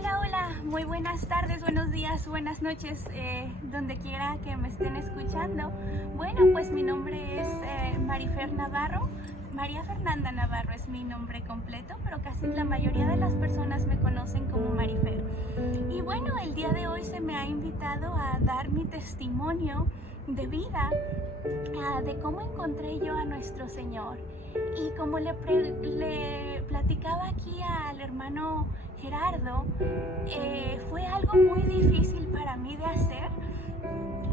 Hola, hola, muy buenas tardes, buenos días, buenas noches, donde quiera que me estén escuchando. Bueno, pues mi nombre es Marifer Navarro. María Fernanda Navarro es mi nombre completo, pero casi la mayoría de las personas me conocen como Marifer. Y bueno, el día de hoy se me ha invitado a dar mi testimonio de vida, de cómo encontré yo a nuestro Señor. Y como le platicaba aquí al hermano Gerardo, fue algo muy difícil para mí de hacer,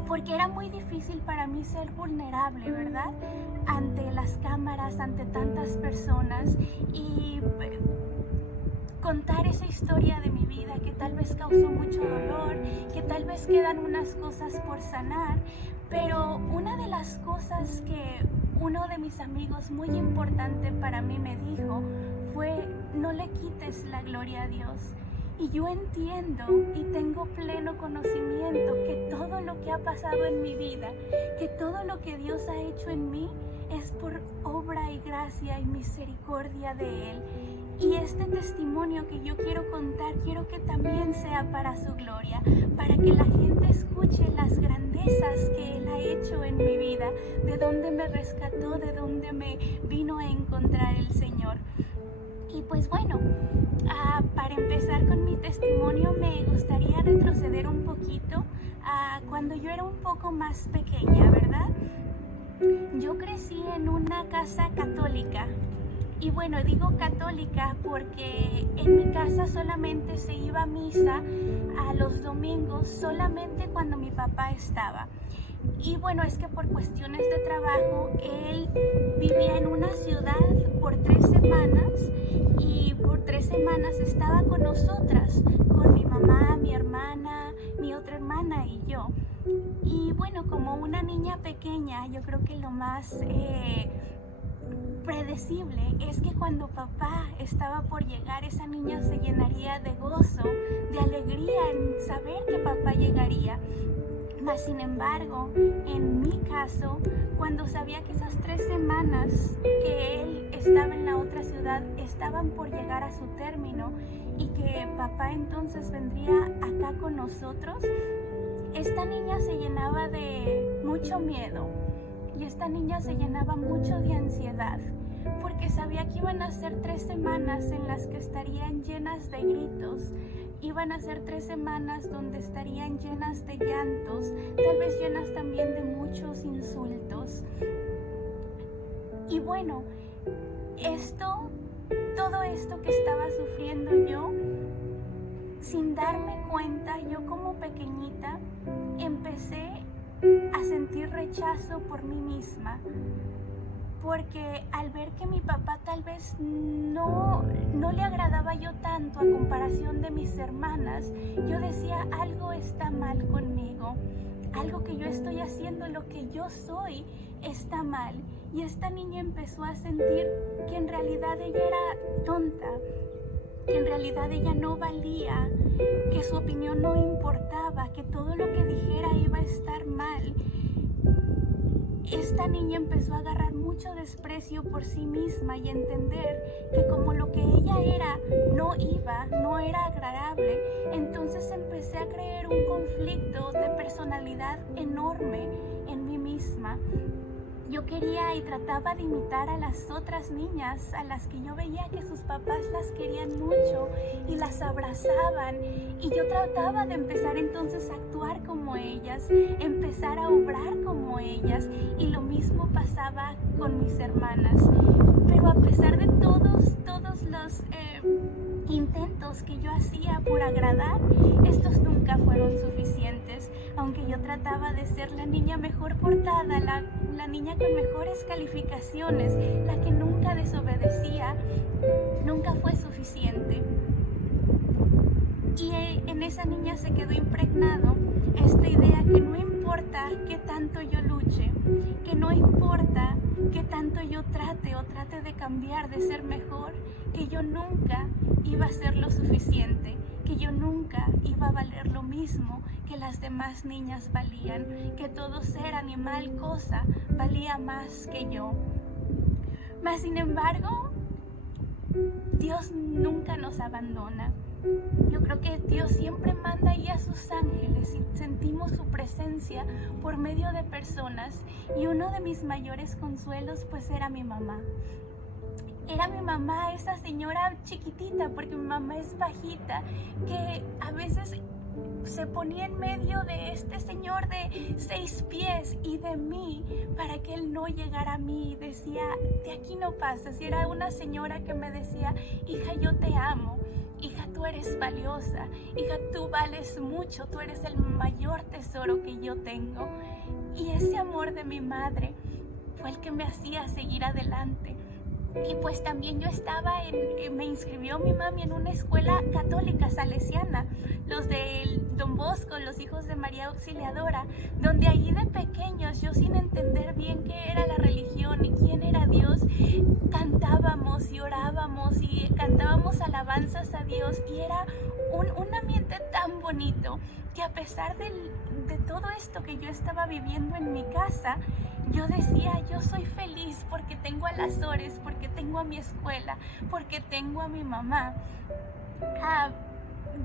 porque era muy difícil para mí ser vulnerable, ¿verdad? Ante las cámaras, ante tantas personas y contar esa historia de mi vida que tal vez causó mucho dolor, que tal vez quedan unas cosas por sanar, pero una de las cosas que uno de mis amigos muy importante para mí me dijo fue: no le quites la gloria a Dios. Y yo entiendo y tengo pleno conocimiento que todo lo que ha pasado en mi vida, que todo lo que Dios ha hecho en mí es por obra y gracia y misericordia de Él. Y este testimonio que yo quiero contar, quiero que también sea para su gloria, para que la gente escuche las grandezas que Él ha hecho en mi vida, de dónde me rescató, de dónde me vino a encontrar el Señor. Y pues bueno, para empezar con mi testimonio me gustaría retroceder un poquito a cuando yo era un poco más pequeña, ¿verdad? Yo crecí en una casa católica. Y bueno, digo católica porque en mi casa solamente se iba a misa a los domingos, solamente cuando mi papá estaba. Y bueno, es que por cuestiones de trabajo, él vivía en una ciudad por 3 semanas y por 3 semanas estaba con nosotras, con mi mamá, mi hermana, mi otra hermana y yo. Y bueno, como una niña pequeña, yo creo que lo más predecible es que cuando papá estaba por llegar, esa niña se llenaría de gozo, de alegría en saber que papá llegaría. Mas sin embargo, en mi caso, cuando sabía que esas 3 semanas que él estaba en la otra ciudad estaban por llegar a su término y que papá entonces vendría acá con nosotros, esta niña se llenaba de mucho miedo y esta niña se llenaba mucho de ansiedad, porque sabía que iban a ser 3 semanas en las que estarían llenas de gritos. Iban a ser 3 semanas donde estarían llenas de llantos, tal vez llenas también de muchos insultos. Y bueno, todo esto que estaba sufriendo yo, sin darme cuenta, yo como pequeñita empecé a sentir rechazo por mí misma. Porque al ver que mi papá tal vez no le agradaba yo tanto a comparación de mis hermanas, yo decía: algo está mal conmigo, algo que yo estoy haciendo, lo que yo soy está mal. Y esta niña empezó a sentir que en realidad ella era tonta, que en realidad ella no valía, que su opinión no importaba, que todo lo que dijera iba a estar mal. Esta niña empezó a agarrar mucho desprecio por sí misma y entender que como lo que ella era no era agradable, entonces empecé a creer un conflicto de personalidad enorme en mí misma. Yo quería y trataba de imitar a las otras niñas a las que yo veía que sus papás las querían mucho y las abrazaban, y yo trataba de empezar entonces a actuar como ellas, empezar a obrar como ellas, y lo mismo pasaba con mis hermanas. Pero a pesar de todos los intentos que yo hacía por agradar, estos nunca fueron suficientes. Aunque yo trataba de ser la niña mejor portada, la niña con mejores calificaciones, la que nunca desobedecía, nunca fue suficiente. Y en esa niña se quedó impregnado esta idea que no importa qué tanto yo luche, que no importa qué tanto yo trate de cambiar, de ser mejor, que yo nunca iba a ser lo suficiente, que yo nunca iba a valer lo mismo que las demás niñas valían, que todo ser animal, cosa, valía más que yo. Mas sin embargo, Dios nunca nos abandona. yo creo que Dios siempre manda ahí a sus ángeles y sentimos su presencia por medio de personas. Y uno de mis mayores consuelos pues era mi mamá. Era mi mamá, esa señora chiquitita, porque mi mamá es bajita, que a veces se ponía en medio de este señor de 6 pies y de mí para que él no llegara a mí. Decía, de aquí no pasas. Y era una señora que me decía, hija, yo te amo. Hija, tú eres valiosa. Hija, tú vales mucho. Tú eres el mayor tesoro que yo tengo. Y ese amor de mi madre fue el que me hacía seguir adelante. Y pues también yo me inscribió mi mami en una escuela católica salesiana, los de Don Bosco, los hijos de María Auxiliadora, donde allí de pequeños, yo sin entender bien qué era la religión y quién era Dios, cantábamos y orábamos y cantábamos alabanzas a Dios, y era un ambiente tan bonito que a pesar de todo esto que yo estaba viviendo en mi casa, yo decía, yo soy feliz porque tengo a las Ores, porque tengo a mi escuela, porque tengo a mi mamá.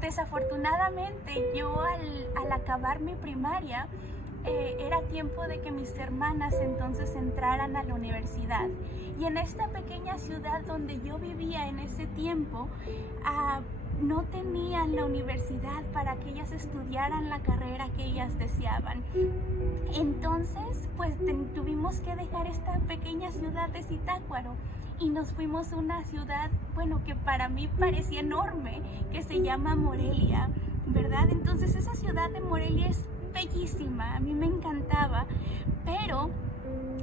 Desafortunadamente, yo al acabar mi primaria, era tiempo de que mis hermanas entonces entraran a la universidad. Y en esta pequeña ciudad donde yo vivía en ese tiempo, no tenían la universidad para que ellas estudiaran la carrera que ellas deseaban. Entonces, pues tuvimos que dejar esta pequeña ciudad de Zitácuaro y nos fuimos a una ciudad, bueno, que para mí parecía enorme, que se llama Morelia, ¿verdad? Entonces esa ciudad de Morelia es bellísima, a mí me encantaba, pero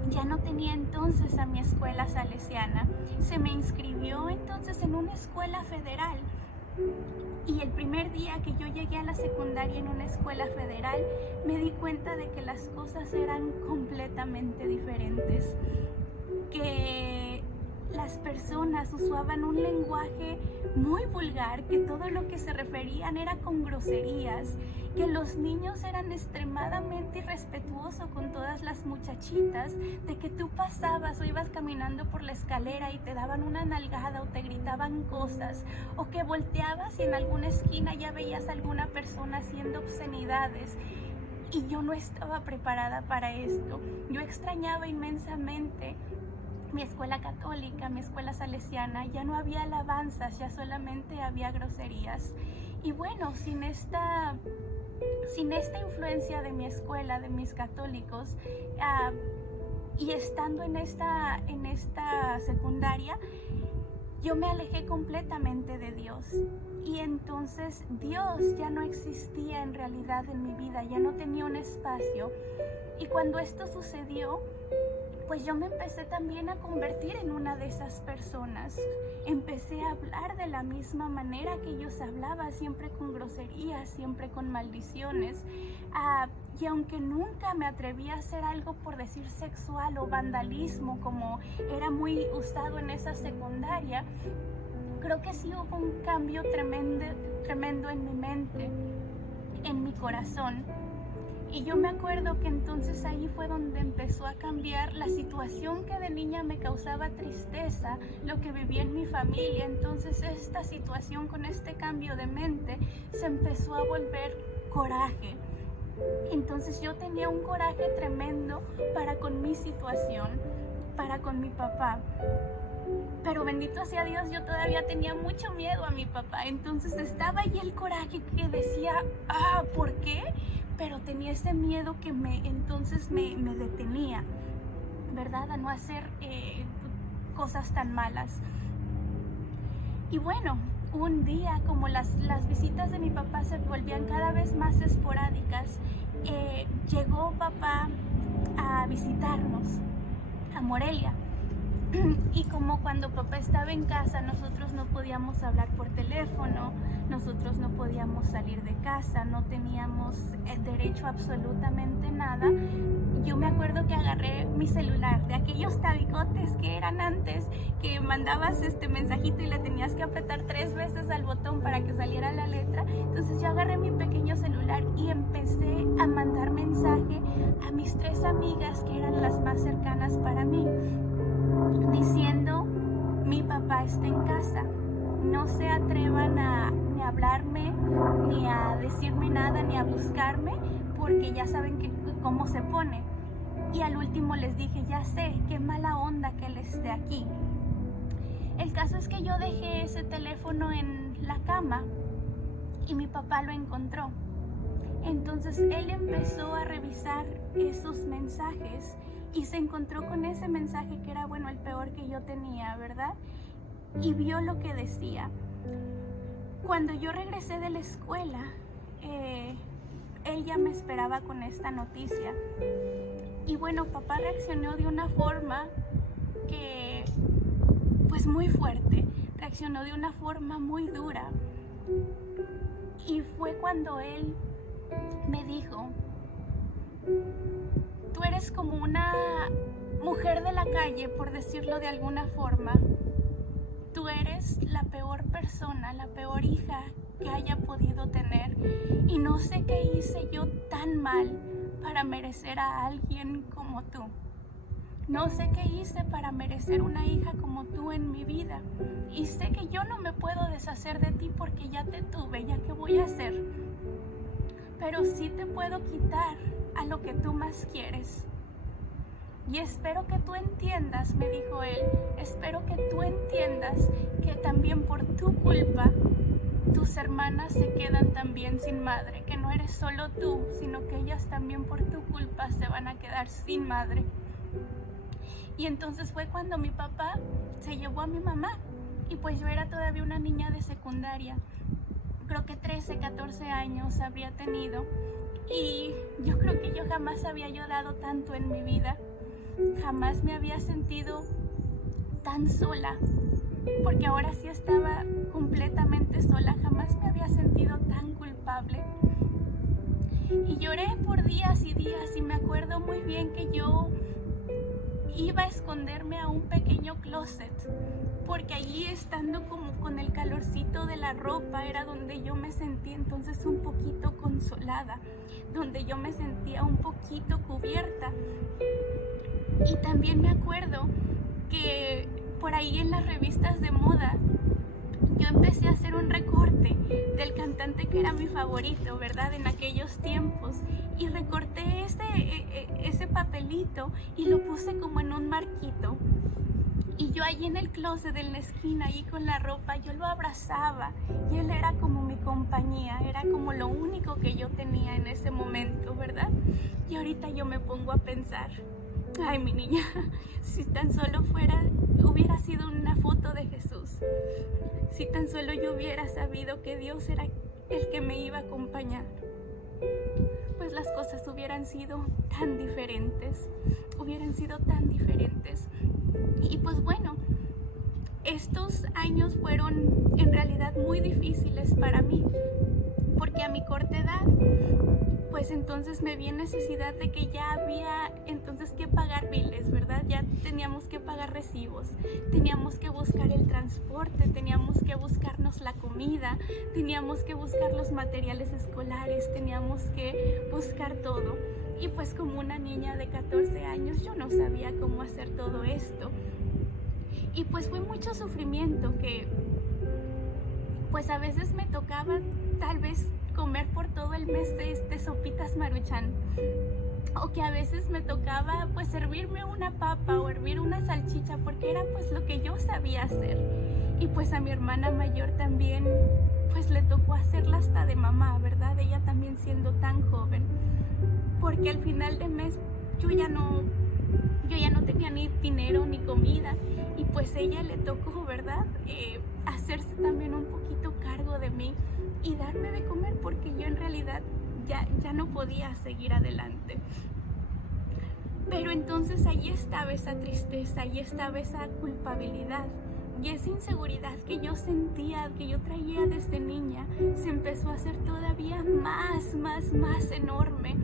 ya no tenía entonces a mi escuela salesiana. Se me inscribió entonces en una escuela federal. Y el primer día que yo llegué a la secundaria en una escuela federal, me di cuenta de que las cosas eran completamente diferentes, que las personas usaban un lenguaje muy vulgar, que todo lo que se referían era con groserías, que los niños eran extremadamente irrespetuosos con todas las muchachitas, de que tú pasabas o ibas caminando por la escalera y te daban una nalgada o te gritaban cosas, o que volteabas y en alguna esquina ya veías a alguna persona haciendo obscenidades. Y yo no estaba preparada para esto. Yo extrañaba inmensamente mi escuela católica, mi escuela salesiana. Ya no había alabanzas, ya solamente había groserías. Y bueno, sin esta influencia de mi escuela, de mis católicos, y estando en esta secundaria, yo me alejé completamente de Dios. Y entonces Dios ya no existía en realidad en mi vida, ya no tenía un espacio. Y cuando esto sucedió, pues yo me empecé también a convertir en una de esas personas. Empecé a hablar de la misma manera que ellos hablaban, siempre con groserías, siempre con maldiciones. Y aunque nunca me atreví a hacer algo por decir sexual o vandalismo, como era muy usado en esa secundaria, creo que sí hubo un cambio tremendo en mi mente, en mi corazón. Y yo me acuerdo que entonces ahí fue donde empezó a cambiar la situación que de niña me causaba tristeza, lo que vivía en mi familia. Entonces esta situación con este cambio de mente se empezó a volver coraje. Entonces yo tenía un coraje tremendo para con mi situación, para con mi papá. Pero bendito sea Dios, yo todavía tenía mucho miedo a mi papá. Entonces estaba ahí el coraje que decía, ¿por qué? Pero tenía ese miedo que entonces me detenía, ¿verdad? A no hacer cosas tan malas. Y bueno, un día, como las visitas de mi papá se volvían cada vez más esporádicas, llegó papá a visitarnos a Morelia. Y como cuando papá estaba en casa, nosotros no podíamos hablar por teléfono, nosotros no podíamos salir de casa, no teníamos derecho a absolutamente nada. Yo me acuerdo que agarré mi celular, de aquellos tabicotes que eran antes, que mandabas mensajito y le tenías que apretar 3 veces al botón para que saliera la letra. Entonces yo agarré mi pequeño celular y empecé a mandar mensaje a mis 3 amigas que eran las más cercanas para mí, diciendo, mi papá está en casa, no se atrevan a ni a hablarme, ni a decirme nada, ni a buscarme, porque ya saben cómo se pone. Y al último les dije, ya sé, qué mala onda que él esté aquí. El caso es que yo dejé ese teléfono en la cama y mi papá lo encontró. Entonces él empezó a revisar esos mensajes y se encontró con ese mensaje que era, bueno, el peor que yo tenía, ¿verdad? Y vio lo que decía. Cuando yo regresé de la escuela, él ya me esperaba con esta noticia. Y bueno, papá reaccionó de una forma que, pues muy fuerte, reaccionó de una forma muy dura. Y fue cuando él me dijo, tú eres como una mujer de la calle, por decirlo de alguna forma. Tú eres la peor persona, la peor hija que haya podido tener. Y no sé qué hice yo tan mal para merecer a alguien como tú. No sé qué hice para merecer una hija como tú en mi vida. Y sé que yo no me puedo deshacer de ti porque ya te tuve, ya qué voy a hacer. Pero sí te puedo quitar a lo que tú más quieres. Y espero que tú entiendas, me dijo él, espero que tú entiendas que también por tu culpa tus hermanas se quedan también sin madre, que no eres solo tú, sino que ellas también por tu culpa se van a quedar sin madre. Y entonces fue cuando mi papá se llevó a mi mamá y pues yo era todavía una niña de secundaria, creo que 13, 14 años habría tenido y yo creo que yo jamás había llorado tanto en mi vida. Jamás me había sentido tan sola, porque ahora sí estaba completamente sola. Jamás me había sentido tan culpable. Y lloré por días y días y me acuerdo muy bien que yo iba a esconderme a un pequeño closet, porque allí estando como con el calorcito de la ropa era donde yo me sentía entonces un poquito consolada, donde yo me sentía un poquito cubierta. Y también me acuerdo que por ahí en las revistas de moda yo empecé a hacer un recorte del cantante que era mi favorito, ¿verdad? En aquellos tiempos. Y recorté ese papelito y lo puse como en un marquito. Y yo allí en el closet, en la esquina, ahí con la ropa, yo lo abrazaba. Y él era como mi compañía, era como lo único que yo tenía en ese momento, ¿verdad? Y ahorita yo me pongo a pensar, ay, mi niña, si tan solo hubiera sido una foto de Jesús, si tan solo yo hubiera sabido que Dios era el que me iba a acompañar, pues las cosas hubieran sido tan diferentes, Y pues bueno, estos años fueron en realidad muy difíciles para mí, porque a mi corta edad, pues entonces me vi en necesidad de que ya había entonces que pagar biles, ¿verdad? Ya teníamos que pagar recibos, teníamos que buscar el transporte, teníamos que buscarnos la comida, teníamos que buscar los materiales escolares, teníamos que buscar todo. Y pues como una niña de 14 años yo no sabía cómo hacer todo esto. Y pues fue mucho sufrimiento que pues a veces me tocaba tal vez comer por todo el mes de sopitas Maruchan, o que a veces me tocaba pues servirme una papa o hervir una salchicha porque era pues lo que yo sabía hacer. Y pues a mi hermana mayor también pues le tocó hacerla hasta de mamá, ¿verdad? Ella también siendo tan joven, porque al final de mes yo ya no tenía ni dinero ni comida y pues ella le tocó, ¿verdad? Hacerse también un poquito cargo de mí y darme de comer porque yo en realidad ya no podía seguir adelante. Pero entonces ahí estaba esa tristeza, ahí estaba esa culpabilidad y esa inseguridad que yo sentía, que yo traía desde niña, se empezó a hacer todavía más enorme.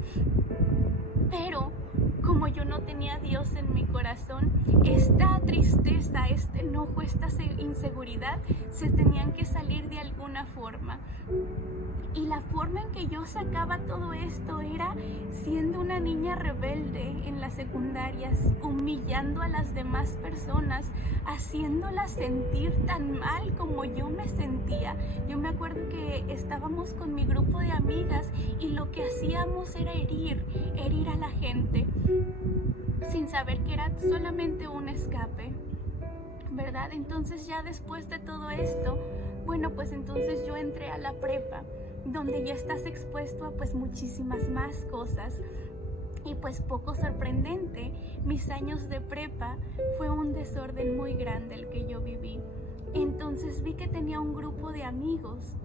Pero como yo no tenía a Dios en mi corazón, esta tristeza, este enojo, esta inseguridad se tenían que salir de alguna forma. Y la forma en que yo sacaba todo esto era siendo una niña rebelde en las secundarias, humillando a las demás personas, haciéndolas sentir tan mal como yo me sentía. Yo me acuerdo que estábamos con mi grupo de amigas y lo que hacíamos era herir a la gente, sin saber que era solamente un escape, ¿verdad? Entonces ya después de todo esto, bueno, pues entonces yo entré a la prepa, donde ya estás expuesto a pues muchísimas más cosas. Y pues poco sorprendente, mis años de prepa fue un desorden muy grande el que yo viví. Entonces vi que tenía un grupo de amigos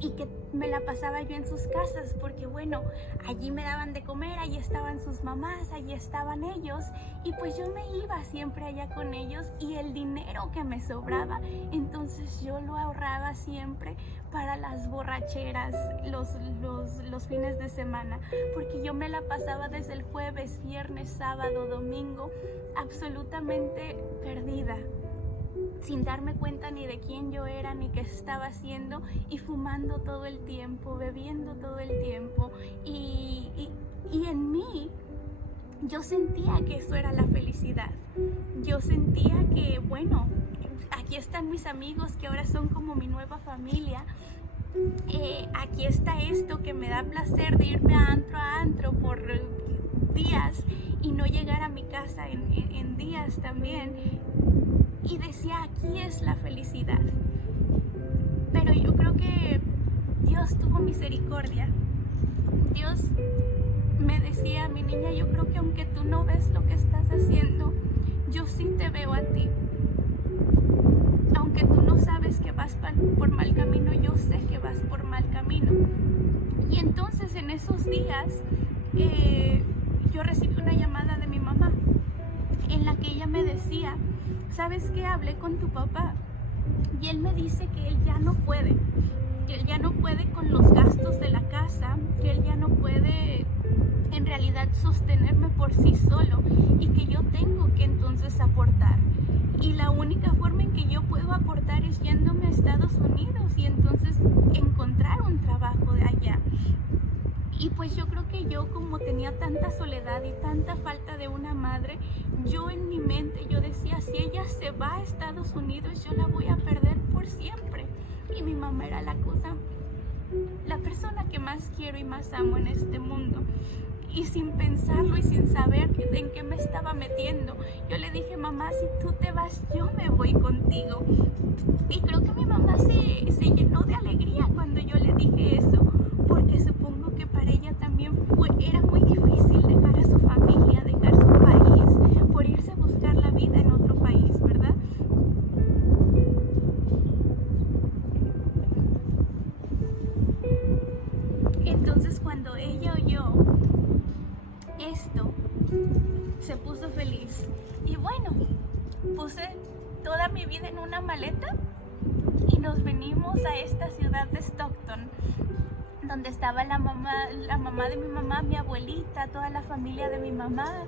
y que me la pasaba yo en sus casas, porque bueno, allí me daban de comer, allí estaban sus mamás, allí estaban ellos, y pues yo me iba siempre allá con ellos, y el dinero que me sobraba, entonces yo lo ahorraba siempre para las borracheras, los fines de semana, porque yo me la pasaba desde el jueves, viernes, sábado, domingo, absolutamente perdida, sin darme cuenta ni de quién yo era ni qué estaba haciendo, y fumando todo el tiempo, bebiendo todo el tiempo, y en mí yo sentía que eso era la felicidad. Yo sentía que, bueno, aquí están mis amigos que ahora son como mi nueva familia. Aquí está esto que me da placer de irme a antro por días y no llegar a mi casa en días también. Y decía, aquí es la felicidad. Pero yo creo que Dios tuvo misericordia. Dios me decía, mi niña, yo creo que aunque tú no ves lo que estás haciendo, yo sí te veo a ti. Aunque tú no sabes que vas por mal camino, yo sé que vas por mal camino. Y entonces en esos días yo recibí una llamada de mi mamá en la que ella me decía, ¿sabes qué? Hablé con tu papá y él me dice que él ya no puede, con los gastos de la casa, que él ya no puede en realidad sostenerme por sí solo, y que yo tengo que entonces aportar. Y la única forma en que yo puedo aportar es yéndome a Estados Unidos y entonces encontrar un trabajo de allá. Y pues yo creo que yo, como tenía tanta soledad y tanta falta de una madre, yo en mi mente yo decía, si ella se va a Estados Unidos, yo la voy a perder por siempre. Y mi mamá era la persona que más quiero y más amo en este mundo. Y sin pensarlo y sin saber en qué me estaba metiendo, yo le dije, mamá, si tú te vas, yo me voy contigo. Y creo que mi mamá se llenó de alegría cuando yo le dije eso, porque supongo que para ella también era muy difícil dejar a su familia, dejar su país, por irse a buscar la vida en otro país, ¿verdad? Entonces cuando ella oyó esto, se puso feliz. Y bueno, puse toda mi vida en una maleta y nos venimos a esta ciudad de Stockton, donde estaba la mamá de mi mamá, mi abuelita, toda la familia de mi mamá,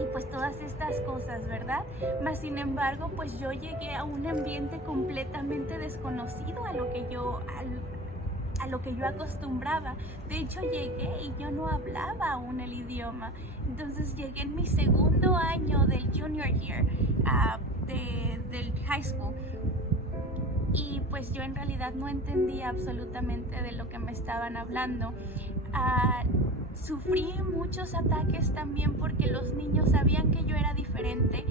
y pues todas estas cosas, ¿verdad? Mas sin embargo, pues yo llegué a un ambiente completamente desconocido a lo que yo acostumbraba. De hecho, llegué y yo no hablaba aún el idioma. Entonces llegué en mi segundo año del junior year del high school. Y pues yo en realidad no entendía absolutamente de lo que me estaban hablando. Sufrí muchos ataques también porque los niños sabían que yo era diferente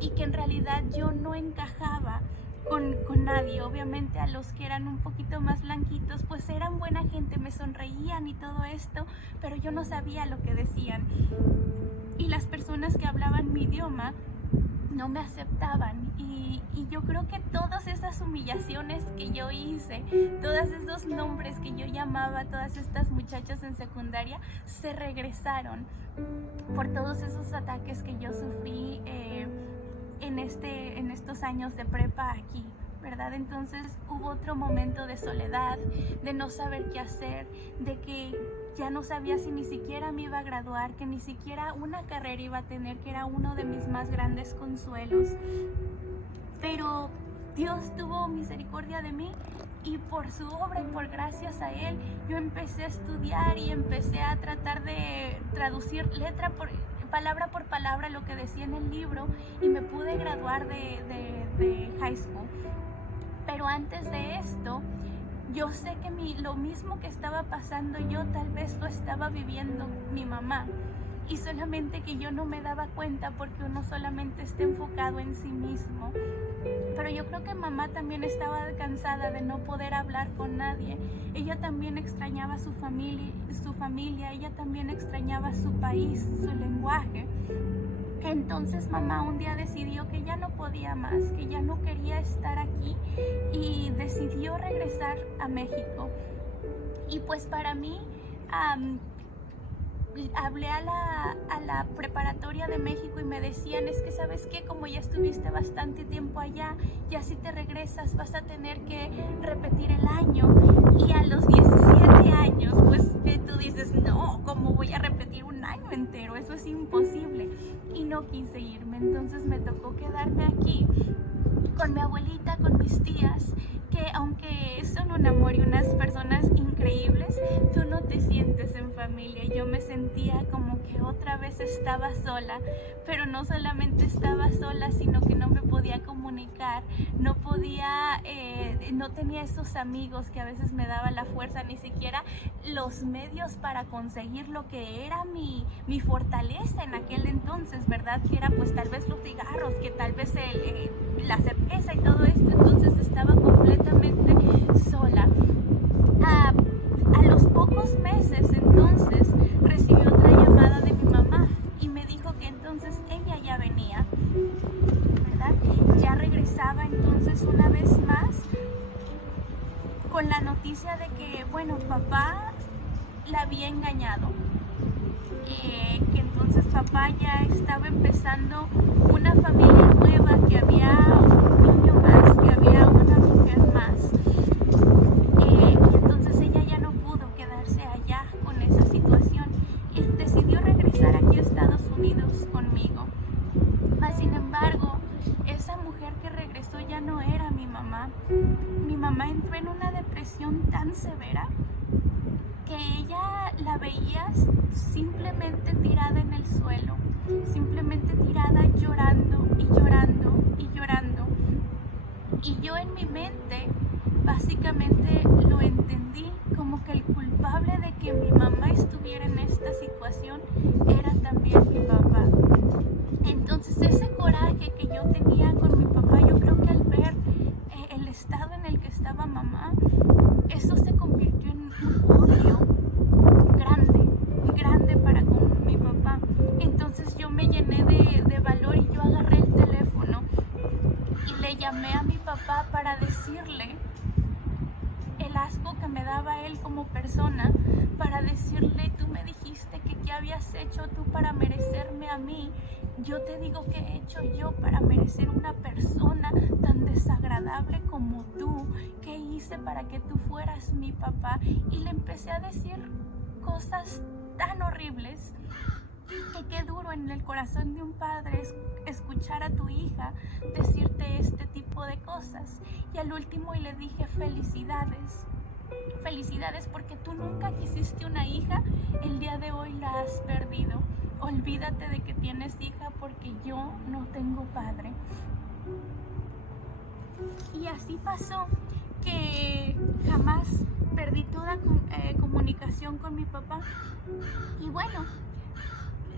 y que en realidad yo no encajaba con nadie. Obviamente a los que eran un poquito más blanquitos pues eran buena gente, me sonreían y todo esto, pero yo no sabía lo que decían. Y las personas que hablaban mi idioma no me aceptaban, y yo creo que todas esas humillaciones que yo hice, todos esos nombres que yo llamaba a todas estas muchachas en secundaria, se regresaron por todos esos ataques que yo sufrí en estos años de prepa aquí, ¿verdad? Entonces hubo otro momento de soledad, de no saber qué hacer, de que ya no sabía si ni siquiera me iba a graduar, que ni siquiera una carrera iba a tener, que era uno de mis más grandes consuelos. Pero Dios tuvo misericordia de mí y por su obra y por gracias a Él, yo empecé a estudiar y empecé a tratar de traducir palabra por palabra lo que decía en el libro, y me pude graduar de high school. Pero antes de esto, yo sé que lo mismo que estaba pasando yo, tal vez lo estaba viviendo mi mamá. Y solamente que yo no me daba cuenta, porque uno solamente está enfocado en sí mismo. Pero yo creo que mamá también estaba cansada de no poder hablar con nadie. Ella también extrañaba su familia, ella también extrañaba su país, su lenguaje. Entonces mamá un día decidió que ya no podía más, que ya no quería estar aquí, y decidió regresar a México. Y pues para mí, hablé a la preparatoria de México y me decían, es que ¿sabes qué? Como ya estuviste bastante tiempo allá, ya si te regresas vas a tener que repetir el año. Y a los 17 años, pues tú dices, no, ¿cómo voy a repetir un año entero? Eso es imposible. Y no quise irme, entonces me tocó quedarme aquí con mi abuelita, con mis tías, que aunque son un amor y unas personas increíbles, tú no te sientes en familia. Yo me sentía como que otra vez estaba sola, pero no solamente estaba sola, sino que no me podía comunicar, no tenía esos amigos que a veces me daban la fuerza, ni siquiera los medios para conseguir lo que era mi fortaleza en aquel entonces, ¿verdad? Que era pues tal vez los cigarros, que tal vez la cerveza y todo esto. Entonces estaba completamente sola. A los pocos meses entonces recibí otra llamada de mi mamá y me dijo que entonces ella ya venía, ¿verdad? Ya regresaba entonces una vez más con la noticia de que, bueno, papá la había engañado. Que entonces papá ya estaba empezando una familia nueva, que había un niño más, que había una mujer más. Y entonces ella ya no pudo quedarse allá con esa situación y decidió regresar aquí a Estados Unidos conmigo. Mas, sin embargo, esa mujer que regresó ya no era mi mamá. Mi mamá entró en una depresión tan severa que ella la veías simplemente tirada en el suelo, simplemente tirada llorando y llorando y llorando. Y yo en mi mente básicamente lo entendí como que el culpable de que mi mamá estuviera en esta situación era también mi papá. Entonces ese coraje que yo tenía con mi papá, yo creo que al ver el estado en el que estaba mamá, eso se convirtió en un odio grande para con mi papá. Entonces yo me llené de valor y yo agarré el teléfono y le llamé a mi papá para decirle el asco que me daba él como persona, para decirle, tú me dijiste que qué habías hecho tú para merecerme a mí. Yo te digo qué he hecho yo para merecer una persona tan desagradable como tú. ¿Qué hice para que tú fueras mi papá? Y le empecé a decir cosas tan horribles que qué duro en el corazón de un padre escuchar a tu hija decirte este tipo de cosas. Y al último le dije, felicidades porque tú nunca quisiste una hija, el día de hoy la has perdido. Olvídate de que tienes hija porque yo no tengo padre. Y así pasó, que jamás perdí toda comunicación con mi papá. Y bueno,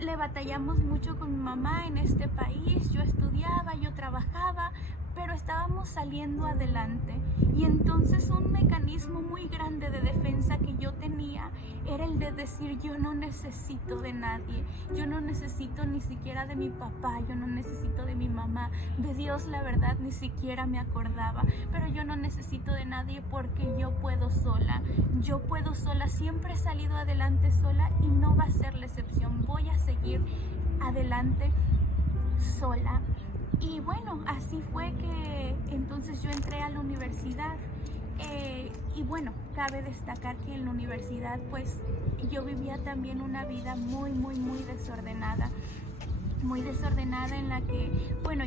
le batallamos mucho con mi mamá en este país. Yo estudiaba, yo trabajaba, pero estábamos saliendo adelante. Y entonces un mecanismo muy grande de defensa que yo tenía era el de decir, yo no necesito de nadie, yo no necesito ni siquiera de mi papá, yo no necesito de mi mamá, de Dios la verdad ni siquiera me acordaba, pero yo no necesito de nadie porque yo puedo sola, siempre he salido adelante sola y no va a ser la excepción, voy a seguir adelante sola. Y bueno, así fue que entonces yo entré a la universidad Y bueno, cabe destacar que en la universidad pues yo vivía también una vida muy desordenada en la que, bueno,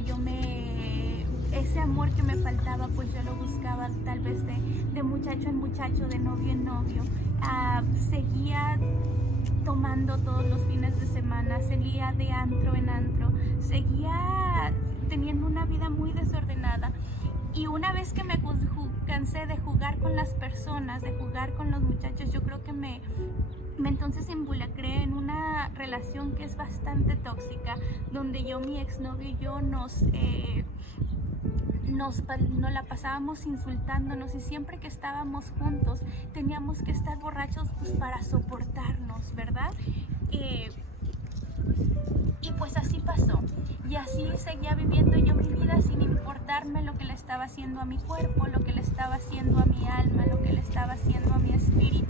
ese amor que me faltaba pues yo lo buscaba tal vez de muchacho en muchacho, de novio en novio. Seguía tomando todos los fines de semana, seguía de antro en antro, seguía teniendo una vida muy desordenada. Y una vez que me cansé de jugar con las personas, de jugar con los muchachos, yo creo que me entonces involucré en una relación que es bastante tóxica, donde mi exnovio y yo nos la pasábamos insultándonos, y siempre que estábamos juntos teníamos que estar borrachos pues para soportarnos, ¿verdad? Y pues así pasó, y así seguía viviendo yo mi vida sin importarme lo que le estaba haciendo a mi cuerpo, lo que le estaba haciendo a mi alma, lo que le estaba haciendo a mi espíritu.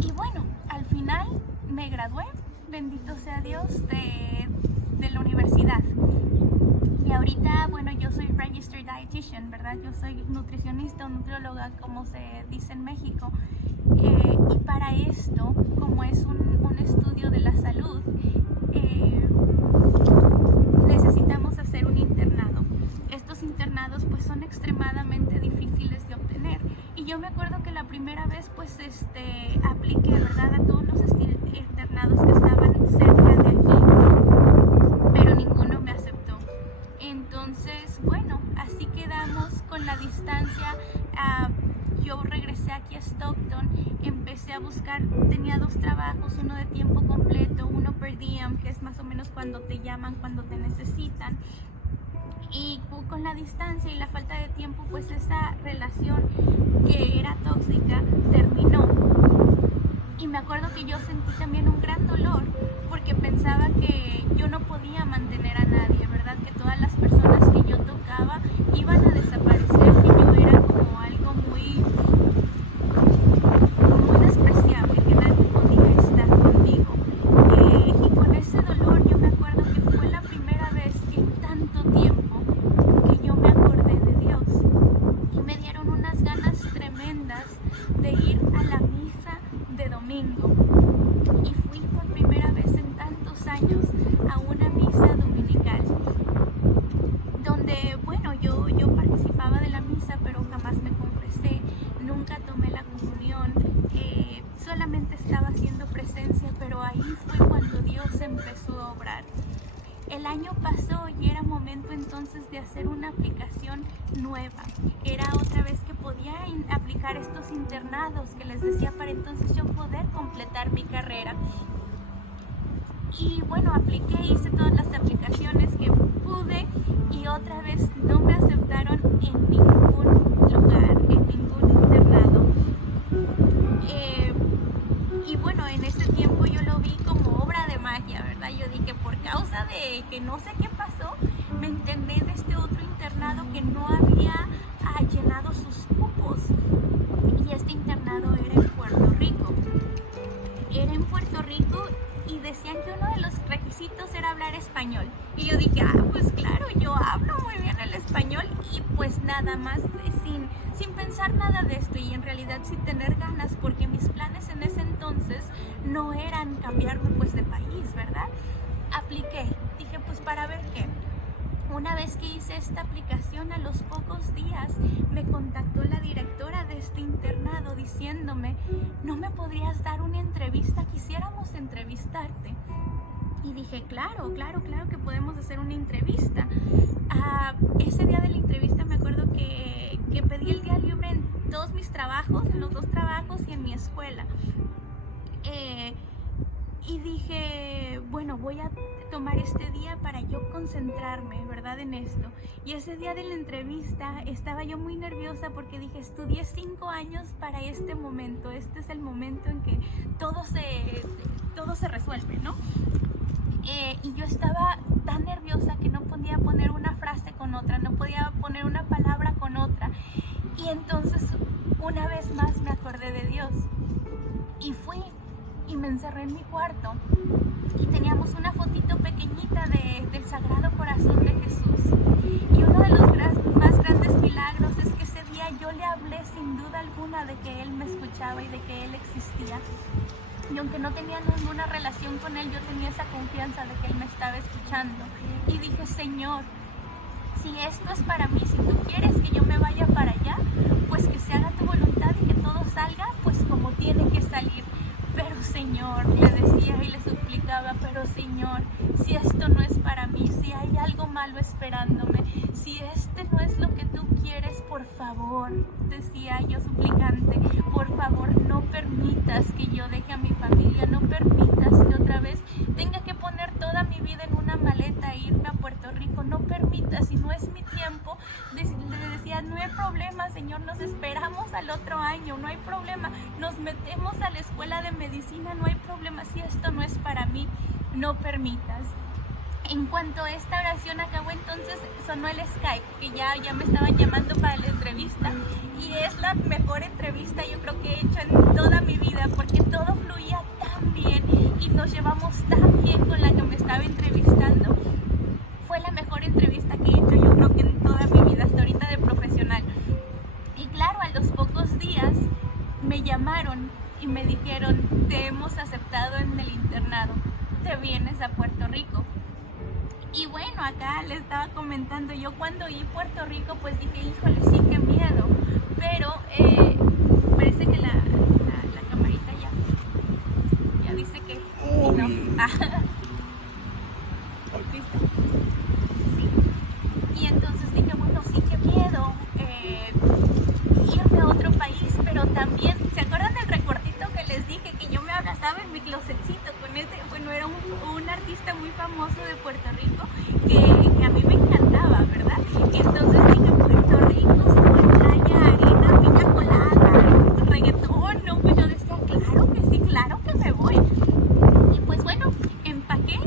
Y bueno, al final me gradué, bendito sea Dios, de la universidad. Y ahorita, bueno, yo soy Registered Dietitian, ¿verdad? Yo soy nutricionista o nutrióloga, como se dice en México. Y para esto, como es un estudio de la salud, necesitamos hacer un internado. Estos internados pues son extremadamente difíciles de obtener. Y yo me acuerdo que la primera vez pues apliqué, ¿verdad?, a todos los internados que estaban cerca de aquí, pero ninguno me aceptó. Entonces, bueno, así quedamos con la distancia. Yo regresé aquí a Stockton, empecé a buscar, tenía 2 trabajos, uno de tiempo completo, uno per diem, que es más o menos cuando te llaman, cuando te necesitan. Y con la distancia y la falta de tiempo, pues esa relación que era tóxica terminó. Y me acuerdo que yo sentí también un gran dolor, porque pensaba que yo no podía mantener a nadie, ¿verdad? Que todas las personas que yo tocaba iban a desaparecer, que yo era como algo muy despreciable, que nadie podía estar conmigo. Y con ese dolor yo me acuerdo que fue la primera vez en tanto tiempo que yo me acordé de Dios. Y me dieron unas ganas tremendas de ir a la misa de domingo. Y fui por primera vez en tantos años a una misa dominical, donde, bueno, yo participaba de la misa, pero jamás me confesé, nunca tomé la comunión, solamente estaba haciendo presencia, pero ahí fue cuando Dios empezó a obrar. El año pasó y era momento entonces de hacer una aplicación nueva. Era otra vez que podía aplicar estos internados que les decía, para entonces yo poder completar mi carrera. Y bueno, apliqué, hice todas las aplicaciones que pude, y otra vez no me aceptaron en ningún lugar, en ningún internado. Y bueno, en ese tiempo yo lo vi como obra de magia, ¿verdad? Yo dije, por causa de que no sé qué pasó, me enteré de este otro internado que no había llenado sus cupos. Y este internado era en Puerto Rico. Era en Puerto Rico, y decían que uno de los requisitos era hablar español. Y yo dije, pues claro, yo hablo muy bien el español. Y pues nada más, sin pensar nada de esto, y en realidad sin tener ganas, porque mis planes en ese entonces no eran cambiarme pues de país, ¿verdad? Apliqué, dije pues para ver qué. Una vez que hice esta aplicación, a los pocos días me contactó la directora de este internado diciéndome, ¿no me podrías dar una entrevista? Quisiéramos entrevistarte. Y dije, claro que podemos hacer una entrevista. Ese día de la entrevista me acuerdo que pedí el día libre en todos mis trabajos, en los 2 trabajos y en mi escuela. Y dije, bueno, voy a tomar este día para yo concentrarme, ¿verdad?, en esto. Y ese día de la entrevista estaba yo muy nerviosa, porque dije, estudié 5 años para este momento. Este es el momento en que todo se resuelve, ¿no? Y yo estaba tan nerviosa que no podía poner una frase con otra, no podía poner una palabra con otra. Y entonces, una vez más me acordé de Dios. Y fui y me encerré en mi cuarto, y teníamos una fotito pequeñita del Sagrado Corazón de Jesús. Y uno de los más grandes milagros es que ese escuchaba y de que Él existía. Y aunque no tenía ninguna relación con Él, yo tenía esa confianza de que Él me estaba escuchando. Y dije, Señor, si esto es para mí, si tú quieres que yo me vaya para allá, pues que se haga tu voluntad y que todo salga pues como tiene que salir. Pero Señor, le decía y le suplicaba, pero Señor, si esto no es para mí, si hay algo malo esperándome, si este no es lo que tú quieres, por favor, decía yo suplicante, por favor no permitas que yo deje a mi familia, no permitas que otra vez tenga que poner toda mi vida en una maleta e irme a Puerto Rico, no permitas, si no es mi tiempo. Le decía, no hay problema, Señor, nos esperamos al otro año, no hay problema, nos metemos a la escuela de medicina, no hay problema, si esto no es para mí, no permitas. En cuanto esta oración acabó, entonces sonó el Skype, que ya me estaban llamando para la entrevista, y es la mejor entrevista yo creo que he hecho en toda mi vida, porque todo fluía tan bien y nos llevamos tan bien con la que me estaba entrevistando. Fue la mejor entrevista que he hecho yo creo que en toda mi vida hasta ahorita de profesional. Y claro, a los pocos días me llamaron y me dijeron, te hemos aceptado en el internado, te vienes a Puerto Rico. Y bueno, acá le estaba comentando, yo cuando oí Puerto Rico pues dije, híjole, sí, qué miedo, pero parece que la camarita ya dice que no. ¿Listo? Sí. Y entonces dije, bueno, sí, qué miedo irme a otro país, pero también, ¿se acuerdan del recortito que les dije que yo me abrazaba en mi closetcito con bueno, era un artista muy famoso de Puerto Rico que a mí me encantaba, ¿verdad? Y entonces dije, Puerto Rico, playa, arena, piña colada, reggaetón, no, pues yo decía, claro que sí, claro que me voy. Y pues bueno, empaqué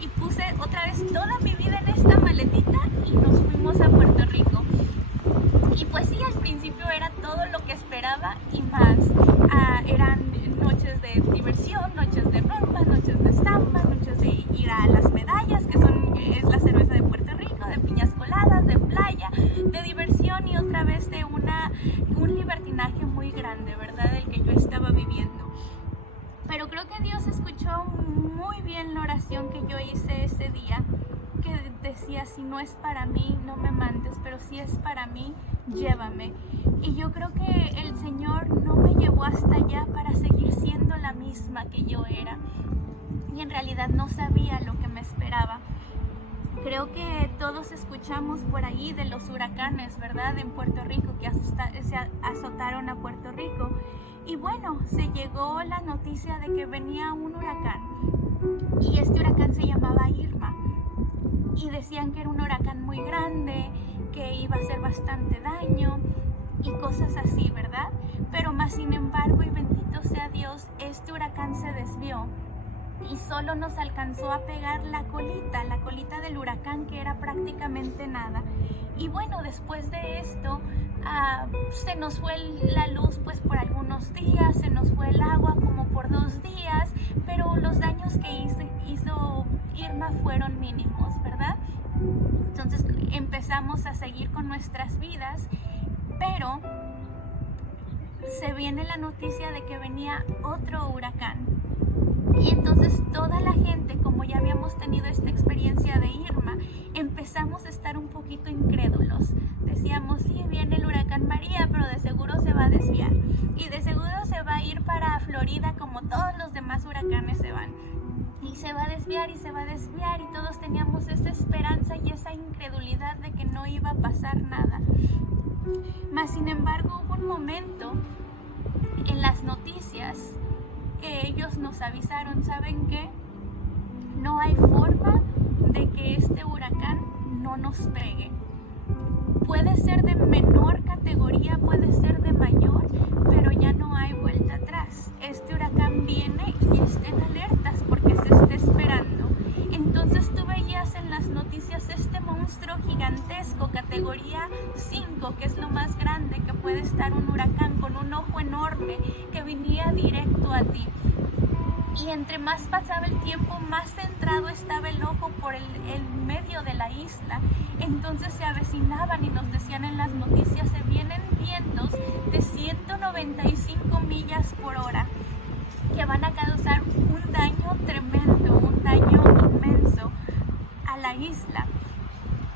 y puse otra vez toda mi vida en esta maletita y nos fuimos a Puerto Rico. Y pues sí, al principio era todo lo que esperaba y más. Eran noches de diversión, noches de rumba, noches de samba, noches de ir a las medallas, es la cerveza de Puerto Rico, de piñas coladas, de playa, de diversión y otra vez de un libertinaje muy grande, ¿verdad? El que yo estaba viviendo. Pero creo que Dios escuchó muy bien la oración que yo hice ese día, que decía, si no es para mí, no me mandes, pero si es para mí, llévame. Y yo creo que el Señor no me llevó hasta allá para seguir siendo la misma que yo era. Y en realidad no sabía lo que me esperaba. Creo que todos escuchamos por ahí de los huracanes, ¿verdad? En Puerto Rico, que se azotaron a Puerto Rico. Y bueno, se llegó la noticia de que venía un huracán. Y este huracán se llamaba Irma. Y decían que era un huracán muy grande, que iba a hacer bastante daño y cosas así, ¿verdad? Pero más sin embargo, y bendito sea Dios, este huracán se desvió y solo nos alcanzó a pegar la colita del huracán, que era prácticamente nada. Y bueno, después de esto se nos fue la luz pues por algunos días, se nos fue el agua como por 2 días, pero los daños que hizo Irma fueron mínimos, ¿verdad? Entonces empezamos a seguir con nuestras vidas, pero se viene la noticia de que venía otro huracán. Y entonces toda la gente, como ya habíamos tenido esta experiencia de Irma, empezamos a estar un poquito incrédulos. Decíamos, sí, viene el huracán María, pero de seguro se va a desviar. Y de seguro se va a ir para Florida como todos los demás huracanes se van. Y se va a desviar y se va a desviar, y todos teníamos esa esperanza y esa incredulidad de que no iba a pasar nada. Mas sin embargo hubo un momento en las noticias que ellos nos avisaron, ¿saben qué? No hay forma de que este huracán no nos pegue. Puede ser de menor categoría, puede ser de mayor, pero ya no hay vuelta atrás. Este huracán viene y estén alertas porque se está esperando. Entonces tú veías en las noticias este monstruo gigantesco, categoría 5, que es lo más grande que puede estar un huracán, con un ojo enorme que venía directo a ti. Y entre más pasaba el tiempo, más centrado estaba el ojo por el medio de la isla. Entonces se avecinaban y nos decían en las noticias, se vienen vientos de 195 millas por hora que van a causar un daño tremendo, un daño inmenso a la isla.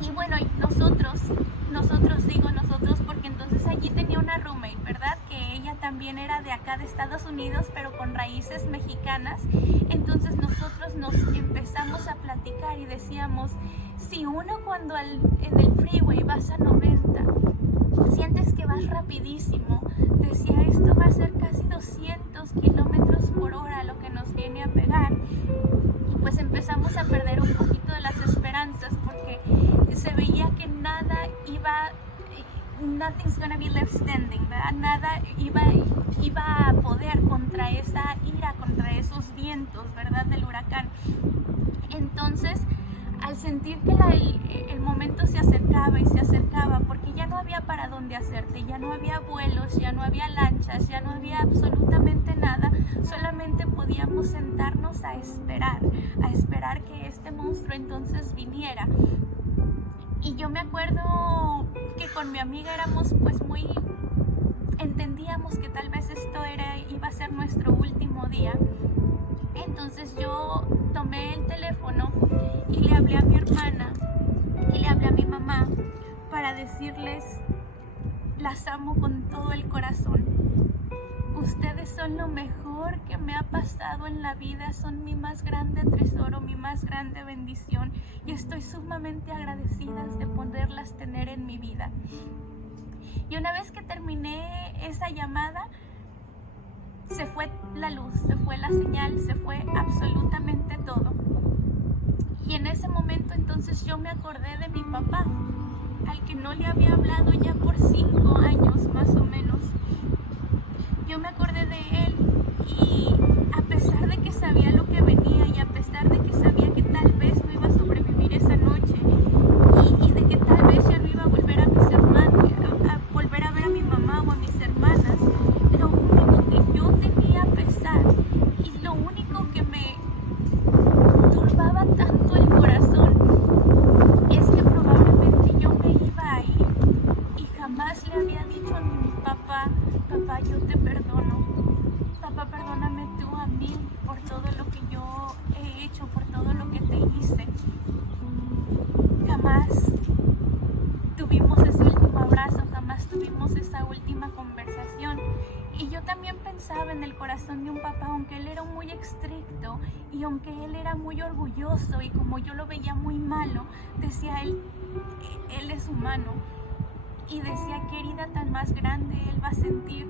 Y bueno, nosotros digo nosotros porque entonces allí tenía una roommate, ¿verdad? Que ella también era de acá de Estados Unidos, pero con raíces mexicanas. Entonces nosotros nos empezamos a platicar y decíamos, si uno cuando en el freeway vas a 90, sientes que vas rapidísimo, decía, esto va a ser casi 200 kilómetros por hora lo que nos viene a pegar. Y pues empezamos a perder un poquito de las esperanzas porque se veía que nothing's gonna be left standing, ¿verdad? Nada iba a poder contra esa ira, contra esos vientos, ¿verdad? Del huracán. Entonces, al sentir que el momento se acercaba y se acercaba, porque ya no había para dónde hacerte, ya no había vuelos, ya no había lanchas, ya no había absolutamente nada, solamente podíamos sentarnos a esperar que este monstruo entonces viniera. Y yo me acuerdo que con mi amiga éramos pues entendíamos que tal vez esto iba a ser nuestro último día. Entonces yo tomé el teléfono y le hablé a mi hermana y le hablé a mi mamá para decirles, las amo con todo el corazón. Ustedes son lo mejor que me ha pasado en la vida, son mi más grande tesoro, mi más grande bendición y estoy sumamente agradecida de poderlas tener en mi vida. Y una vez que terminé esa llamada, se fue la luz, se fue la señal, se fue absolutamente todo. Y en ese momento entonces yo me acordé de mi papá, al que no le había hablado ya por 5 años más o menos. Yo me acordé de él y a pesar de que sabía lo que venía y a pesar de que sabía que tal vez no iba a sobrevivir esa noche y de que tal vez ya no iba a volver a mis hermanos, a volver a ver a mi mamá o a mis hermanas, lo único que yo tenía pesar y lo único que me turbaba tanto el corazón es que probablemente yo me iba a ir y jamás le había dicho a mi papá, papá, yo te perdono, papá, perdóname tú a mí por todo lo que yo he hecho, por todo lo que te hice. Jamás tuvimos ese último abrazo, jamás tuvimos esa última conversación. Y yo también pensaba en el corazón de un papá, aunque él era muy estricto y aunque él era muy orgulloso y como yo lo veía muy malo, decía él es humano. Y decía, qué herida tan más grande él va a sentir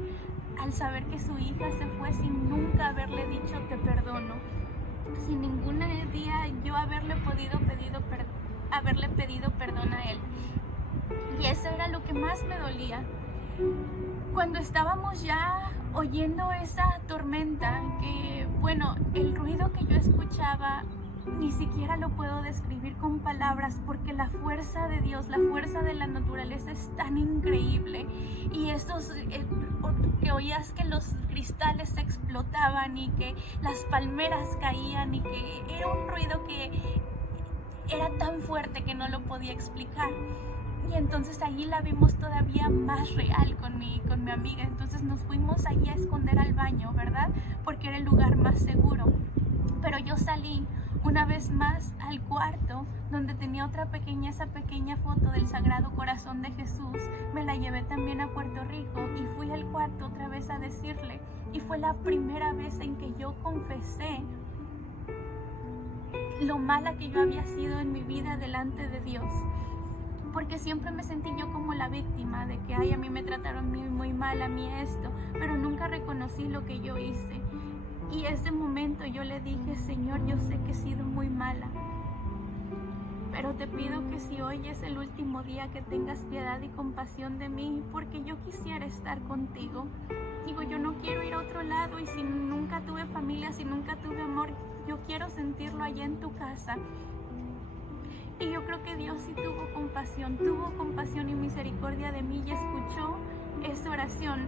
al saber que su hija se fue sin nunca haberle dicho te perdono, sin ningún día yo haberle pedido perdón a él. Y eso era lo que más me dolía. Cuando estábamos ya oyendo esa tormenta, que bueno, el ruido que yo escuchaba ni siquiera lo puedo describir con palabras porque la fuerza de Dios, la fuerza de la naturaleza es tan increíble y esos que oías que los cristales se explotaban y que las palmeras caían y que era un ruido que era tan fuerte que no lo podía explicar. Y entonces allí la vimos todavía más real con mi amiga. Entonces nos fuimos allí a esconder al baño, ¿verdad? Porque era el lugar más seguro. Pero yo salí una vez más al cuarto donde tenía esa pequeña foto del Sagrado Corazón de Jesús. Me la llevé también a Puerto Rico y fui al cuarto otra vez a decirle. Y fue la primera vez en que yo confesé lo mala que yo había sido en mi vida delante de Dios. Porque siempre me sentí yo como la víctima de que, ay, a mí me trataron muy mal, a mí esto, pero nunca reconocí lo que yo hice. Y ese momento yo le dije, Señor, yo sé que he sido muy mala, pero te pido que si hoy es el último día que tengas piedad y compasión de mí, porque yo quisiera estar contigo. Digo, yo no quiero ir a otro lado y si nunca tuve familia, si nunca tuve amor, yo quiero sentirlo allá en tu casa. Y yo creo que Dios sí tuvo compasión y misericordia de mí y escuchó esa oración.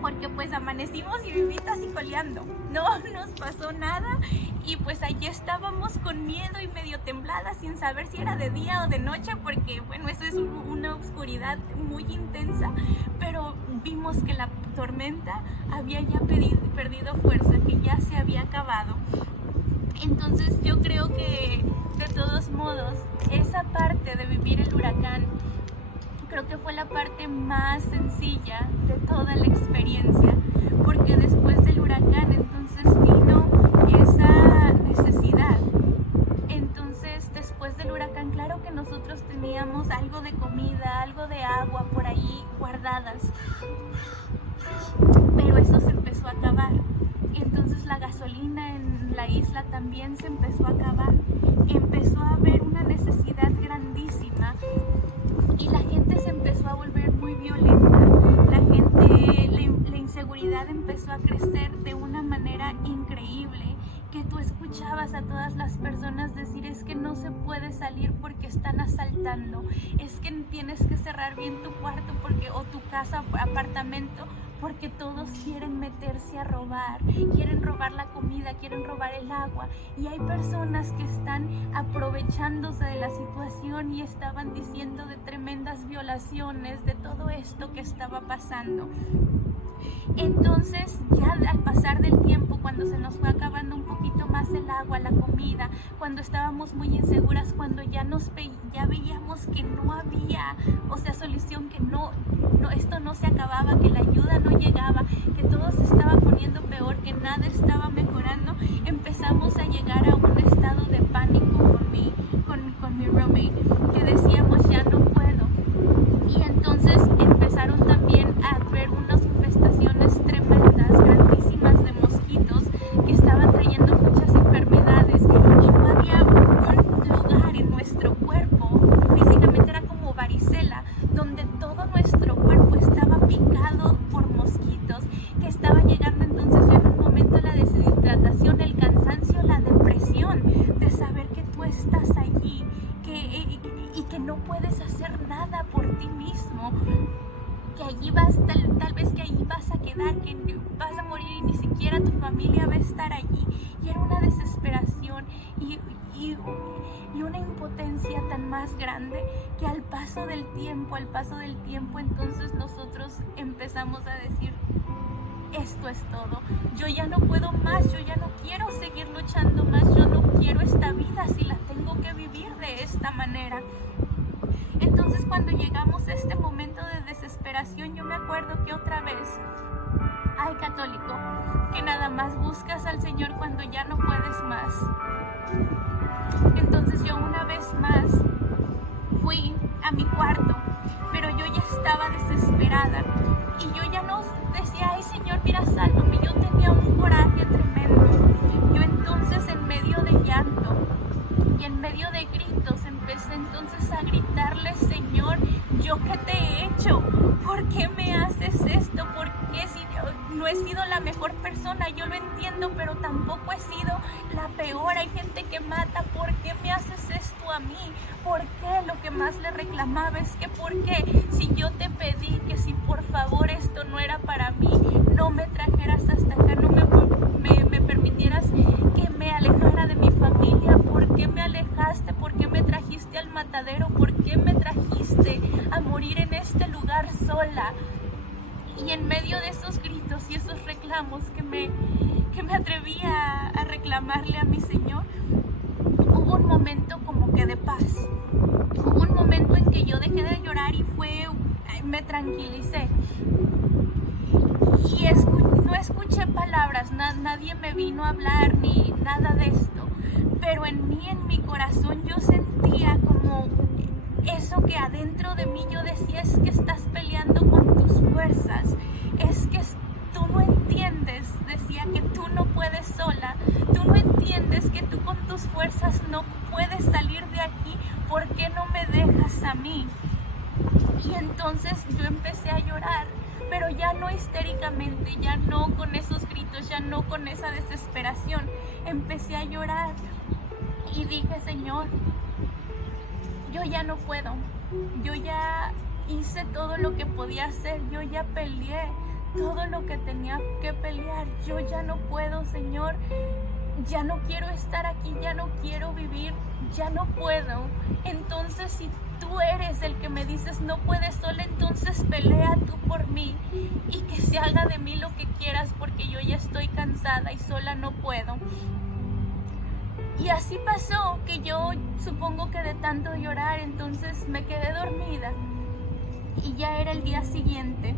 porque pues amanecimos y vivitas y coleando, no nos pasó nada y pues allí estábamos con miedo y medio temblada sin saber si era de día o de noche, porque bueno, eso es una oscuridad muy intensa, pero vimos que la tormenta había ya perdido fuerza, que ya se había acabado. Entonces yo creo que de todos modos esa parte de vivir el huracán creo que fue la parte más sencilla de toda la experiencia, porque después del huracán entonces vino esa necesidad. Entonces después del huracán, claro que nosotros teníamos algo de comida, algo de agua por ahí guardadas, pero eso se empezó a acabar. Y entonces la gasolina en la isla también se empezó a acabar. Empezó a haber una necesidad grandísima y la gente se empezó a volver muy violenta. La inseguridad empezó a crecer de una manera increíble, que tú escuchabas a todas las personas decir: es que no se puede salir porque están asaltando, es que tienes que cerrar bien tu cuarto o tu casa, apartamento, porque todos quieren meterse a robar, quieren robar la comida, quieren robar el agua, y hay personas que están aprovechándose de la situación y estaban diciendo de tremendas violaciones, de todo esto que estaba pasando. Entonces ya al pasar del tiempo, cuando se nos fue acabando un poquito más el agua, la comida, cuando estábamos muy inseguras, cuando ya veíamos que no había, solución, que esto no se acababa, que la ayuda no llegaba, que todo se estaba poniendo peor, que nada estaba mejorando, empezamos a llegar a un estado de pánico con mi roommate, que decíamos: ya no puedo. Y entonces empezaron también a haber unas infestaciones tremendas, grandísimas, de mosquitos que estaban trayendo muchas enfermedades, y no había un lugar en nuestro cuerpo, físicamente era como varicela, donde todo nuestro cuerpo estaba picado por mosquitos, que estaba llegando entonces en un momento la deshidratación, el cansancio, la depresión de saber que tú estás allí, y que no puedes hacer nada por ti mismo, que allí tal vez que allí vas a quedar, que vas a morir y ni siquiera tu familia va a estar allí. Y era una desesperación y una impotencia tan más grande, que al paso del tiempo entonces nosotros empezamos a decir: esto es todo, yo ya no puedo más, yo ya no quiero seguir luchando más, yo no quiero esta vida si la tengo que vivir de esta manera. Entonces cuando llegamos a este momento de desesperación, yo me acuerdo que otra vez, ay católico, que nada más buscas al Señor cuando ya no puedes más. Entonces yo una vez más fui a mi cuarto, pero yo ya estaba desesperada y yo ya no decía: ay Señor, mira, sálvame. Yo tenía un coraje tremendo. Yo entonces, en medio de llanto y en medio de gritos, empecé entonces a gritarle: Señor, ¿yo qué te he hecho? ¿Por qué me haces esto? ¿Por qué? Si no he sido la mejor persona, yo lo entiendo, pero tampoco he sido la peor. Hay gente que mata, ¿por qué me haces esto a mí? ¿Por qué? Lo que más le reclamaba es que ¿por qué? Si yo te pedí que si por favor esto no era para mí, no me trajeras hasta acá, no me permitieras que me alejara de mi familia. ¿Por qué me alejaste? ¿Por qué me trajiste al matadero? ¿Por qué me trajiste a morir en este lugar sola? Y en medio de esos gritos y esos reclamos que me atrevía a reclamarle a mi Señor, hubo un momento como que de paz. Hubo un momento en que yo dejé de llorar y me tranquilicé. Y no escuché palabras, nadie me vino a hablar ni nada de esto. Pero en mi corazón, yo sentía como eso que adentro de mí yo decía: es que estás peleando con tus fuerzas, es que tú no entiendes, decía, que tú no puedes sola, tú no entiendes que tú con tus fuerzas no puedes salir de aquí, ¿por qué no me dejas a mí? Y entonces yo empecé a llorar, pero ya no histéricamente, ya no con esos gritos, ya no con esa desesperación. Empecé a llorar y dije: Señor, yo ya no puedo, yo ya hice todo lo que podía hacer, yo ya peleé todo lo que tenía que pelear. Yo ya no puedo, Señor, ya no quiero estar aquí, ya no quiero vivir, ya no puedo. Entonces, si tú eres el que me dices no puedes sola, entonces pelea tú por mí y que se haga de mí lo que quieras, porque yo ya estoy cansada y sola no puedo. Y así pasó, que yo supongo que de tanto llorar, entonces me quedé dormida y ya era el día siguiente.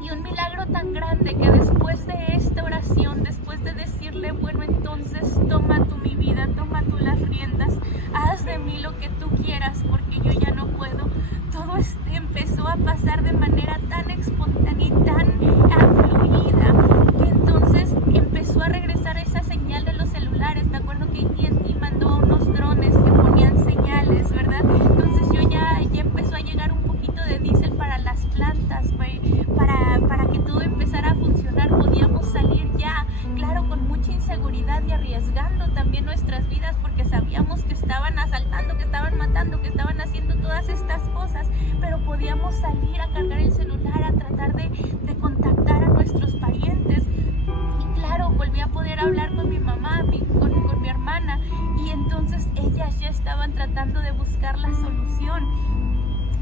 Y un milagro tan grande que después de esta oración, después de decirle, bueno, entonces toma tú mi vida, toma tú las riendas, haz de mí lo que tú quieras porque yo ya no puedo, todo empezó a pasar de manera tan espontánea y tan fluida, que entonces empezó a regresar esa señal de los celulares. Me acuerdo que AT&T mandó unos drones que ponían señales, ¿verdad? Entonces ya empezó a llegar un poquito de diésel para las plantas, para que todo empezara a funcionar. Podíamos salir ya, claro, con mucha inseguridad y arriesgando también nuestras vidas, porque sabíamos que estaban asaltando, que estaban matando, que estaban haciendo todas estas cosas, pero podíamos salir a cargar el celular, a tratar de contactar a nuestros parientes. Y claro, volví a poder hablar con mi mamá, con mi hermana, y entonces ellas ya estaban tratando de buscar la solución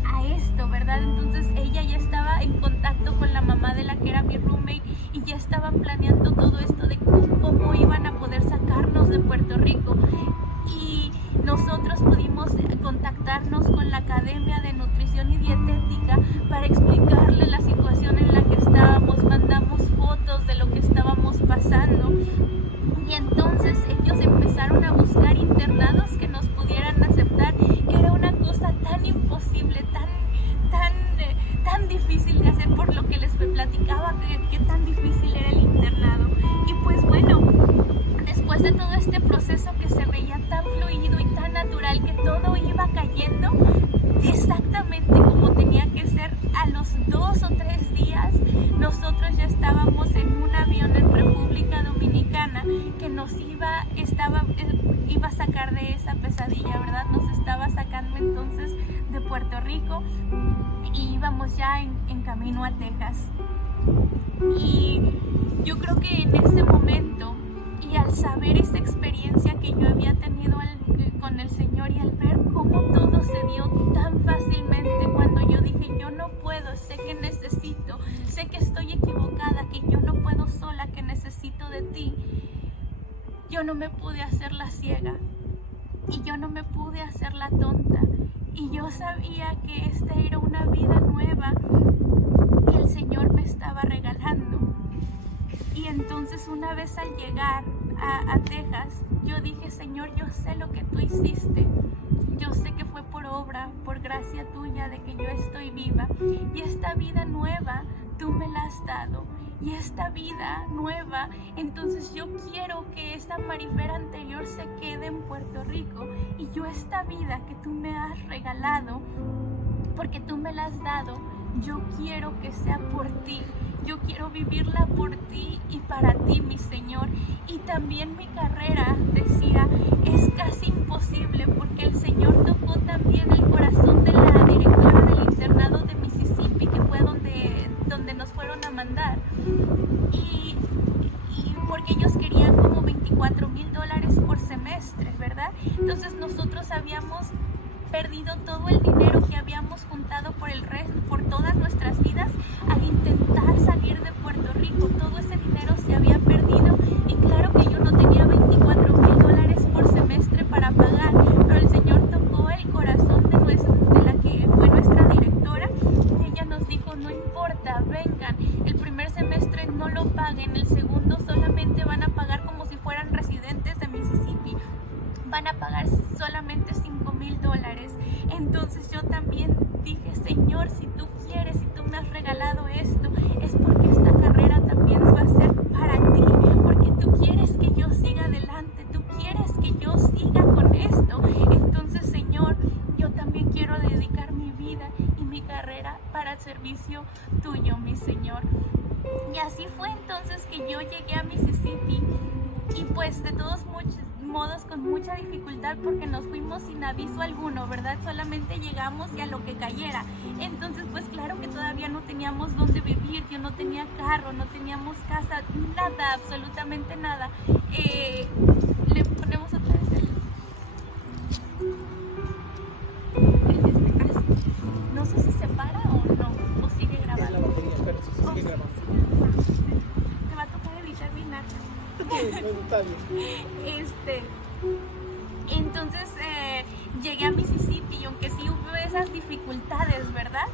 a esto, ¿verdad? Entonces ella ya estaba en contacto con la mamá de la que era mi roommate y ya estaban planeando todo esto de cómo iban a poder sacarnos de Puerto Rico. Y nosotros pudimos contactarnos con la Academia de Nutrición y Dietética para explicarle la situación en la que estábamos. Mandamos fotos de lo que estábamos pasando y entonces ellos empezaron a buscar internados que nos pudieran aceptar, que era una cosa tan imposible, tan difícil de hacer, por lo que les platicaba que tan difícil era el internado. Y pues bueno, después de todo este proceso que se veía tan fluido y tan natural, que todo iba cayendo exactamente como tenía que ser, a los 2 o 3 días nosotros ya estábamos en un avión en República Dominicana que nos iba a sacar de esa pesadilla, ¿verdad? Nos estaba sacando entonces de Puerto Rico y íbamos ya en camino a Texas. Y yo creo que en ese momento, y al saber esa experiencia que yo había tenido con el Señor, y al ver cómo todo se dio tan fácilmente, cuando yo dije yo no puedo, sé que necesito, sé que estoy equivocada, que yo no puedo sola, que necesito de ti, yo no me pude hacer la ciega y yo no me pude hacer la tonta. Y yo sabía que esta era una vida nueva que el Señor me estaba regalando. Y entonces, una vez al llegar a Texas, yo dije, Señor, yo sé lo que tú hiciste. Yo sé que fue por obra, por gracia tuya, de que yo estoy viva. Y esta vida nueva, tú me la has dado. Y esta vida nueva, entonces yo quiero que esta Marifer anterior se quede en Puerto Rico. Y yo esta vida que tú me has regalado, porque tú me la has dado, yo quiero que sea por ti. Yo quiero vivirla por ti y para ti, mi Señor. Y también mi carrera, decía, es casi imposible, porque el Señor tocó también el corazón de la directora del internado de Mississippi, que fue donde nos fueron a mandar. Y porque ellos querían como $24,000 por semestre, ¿verdad? Entonces nosotros habíamos perdido todo el dinero que habíamos juntado por todas nuestras vidas al intentar salir de Puerto Rico. Todo ese dinero se había perdido y claro que yo no tenía $24,000 por semestre para pagar, pero el Señor tocó el corazón de la que fue nuestra directora y ella nos dijo, no importa, vengan, el primer semestre no lo paguen, el segundo solamente van a pagar como si fueran residentes de Mississippi, van a pagar solamente $5,000. Entonces yo también dije, Señor, si tú quieres, si tú me has regalado esto, es porque esta carrera también va a ser para ti, porque tú quieres que yo siga adelante, tú quieres que yo siga con esto. Entonces, Señor, yo también quiero dedicar mi vida y mi carrera para el servicio tuyo, mi Señor. Y así fue entonces que yo llegué a Mississippi. Y pues de todos modos con mucha dificultad porque nos fuimos sin aviso alguno, ¿verdad? Solamente llegamos y a lo que cayera. Entonces pues claro que todavía no teníamos dónde vivir, yo no tenía carro, no teníamos casa, nada, absolutamente nada. Le ponemos otra vez este caso. No sé si se para o no, o sigue grabando. Es la batería, pero sí sigue grabando. Te va a tocar editar bien harto. Está bien. Entonces llegué a Mississippi y aunque sí hubo esas dificultades, ¿verdad?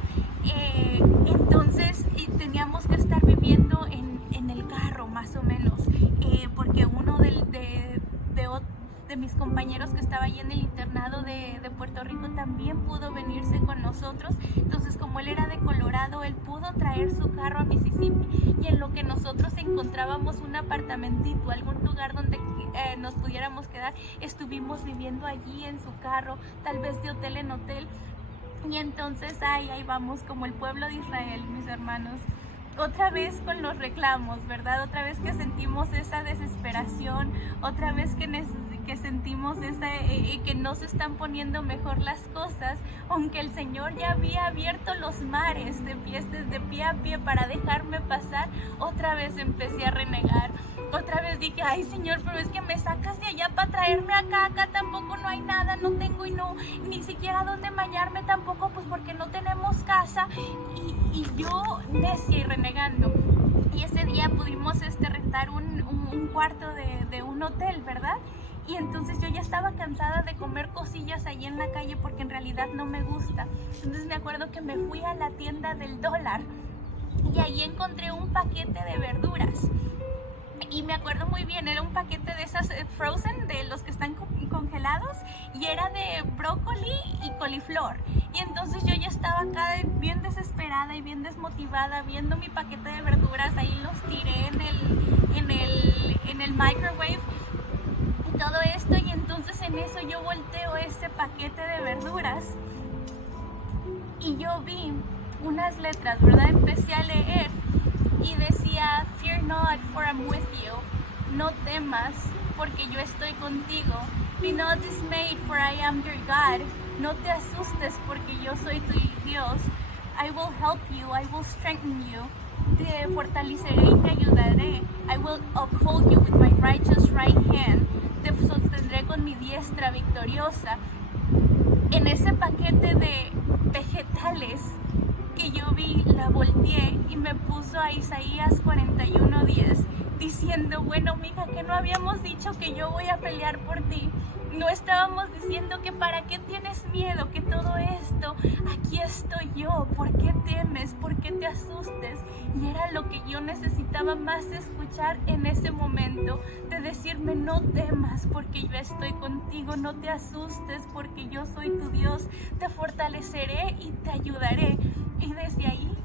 Entonces teníamos que estar viviendo en el carro más o menos, porque uno de mis compañeros que estaba ahí en el internado de Puerto Rico también pudo venirse con nosotros. Entonces como él era de Colorado, él pudo traer su carro a Mississippi, y en lo que nosotros encontrábamos un apartamentito, algún lugar donde nos pudiéramos quedar, estuvimos viviendo allí en su carro, tal vez de hotel en hotel. Y entonces ahí vamos como el pueblo de Israel, mis hermanos, otra vez con los reclamos, ¿verdad? Otra vez que sentimos esa desesperación, otra vez que sentimos que no se están poniendo mejor las cosas, aunque el Señor ya había abierto los mares de pie a pie para dejarme pasar. Otra vez empecé a renegar. Otra vez dije, ay Señor, pero es que me sacas de allá para traerme acá tampoco no hay nada, no tengo ni siquiera dónde bañarme tampoco, pues porque no tenemos casa, y yo necia y renegando. Y ese día pudimos rentar un cuarto de un hotel, ¿verdad? Y entonces yo ya estaba cansada de comer cosillas ahí en la calle porque en realidad no me gusta. Entonces me acuerdo que me fui a la tienda del dólar y ahí encontré un paquete de verduras. Y me acuerdo muy bien, era un paquete de esas frozen, de los que están congelados, y era de brócoli y coliflor. Y entonces yo ya estaba acá bien desesperada y bien desmotivada viendo mi paquete de verduras, ahí los tiré en el microwave y todo esto, y entonces en eso yo volteo ese paquete de verduras y yo vi unas letras, ¿verdad? Empecé a leer y decía, fear not, for I'm with you. No temas, porque yo estoy contigo. Be not dismayed, for I am your God. No te asustes, porque yo soy tu Dios. I will help you, I will strengthen you. Te fortaleceré y te ayudaré. I will uphold you with my righteous right hand. Te sostendré con mi diestra victoriosa. En ese paquete de vegetales que yo vi, la volteé y me puso a Isaías 41:10, diciendo, bueno, mija, que no habíamos dicho que yo voy a pelear por ti. No estábamos diciendo que para qué tienes miedo, que todo esto, aquí estoy yo, ¿por qué temes? ¿Por qué te asustes? Y era lo que yo necesitaba más escuchar en ese momento, de decirme, no temas porque yo estoy contigo, no te asustes porque yo soy tu Dios, te fortaleceré y te ayudaré. Y desde ahí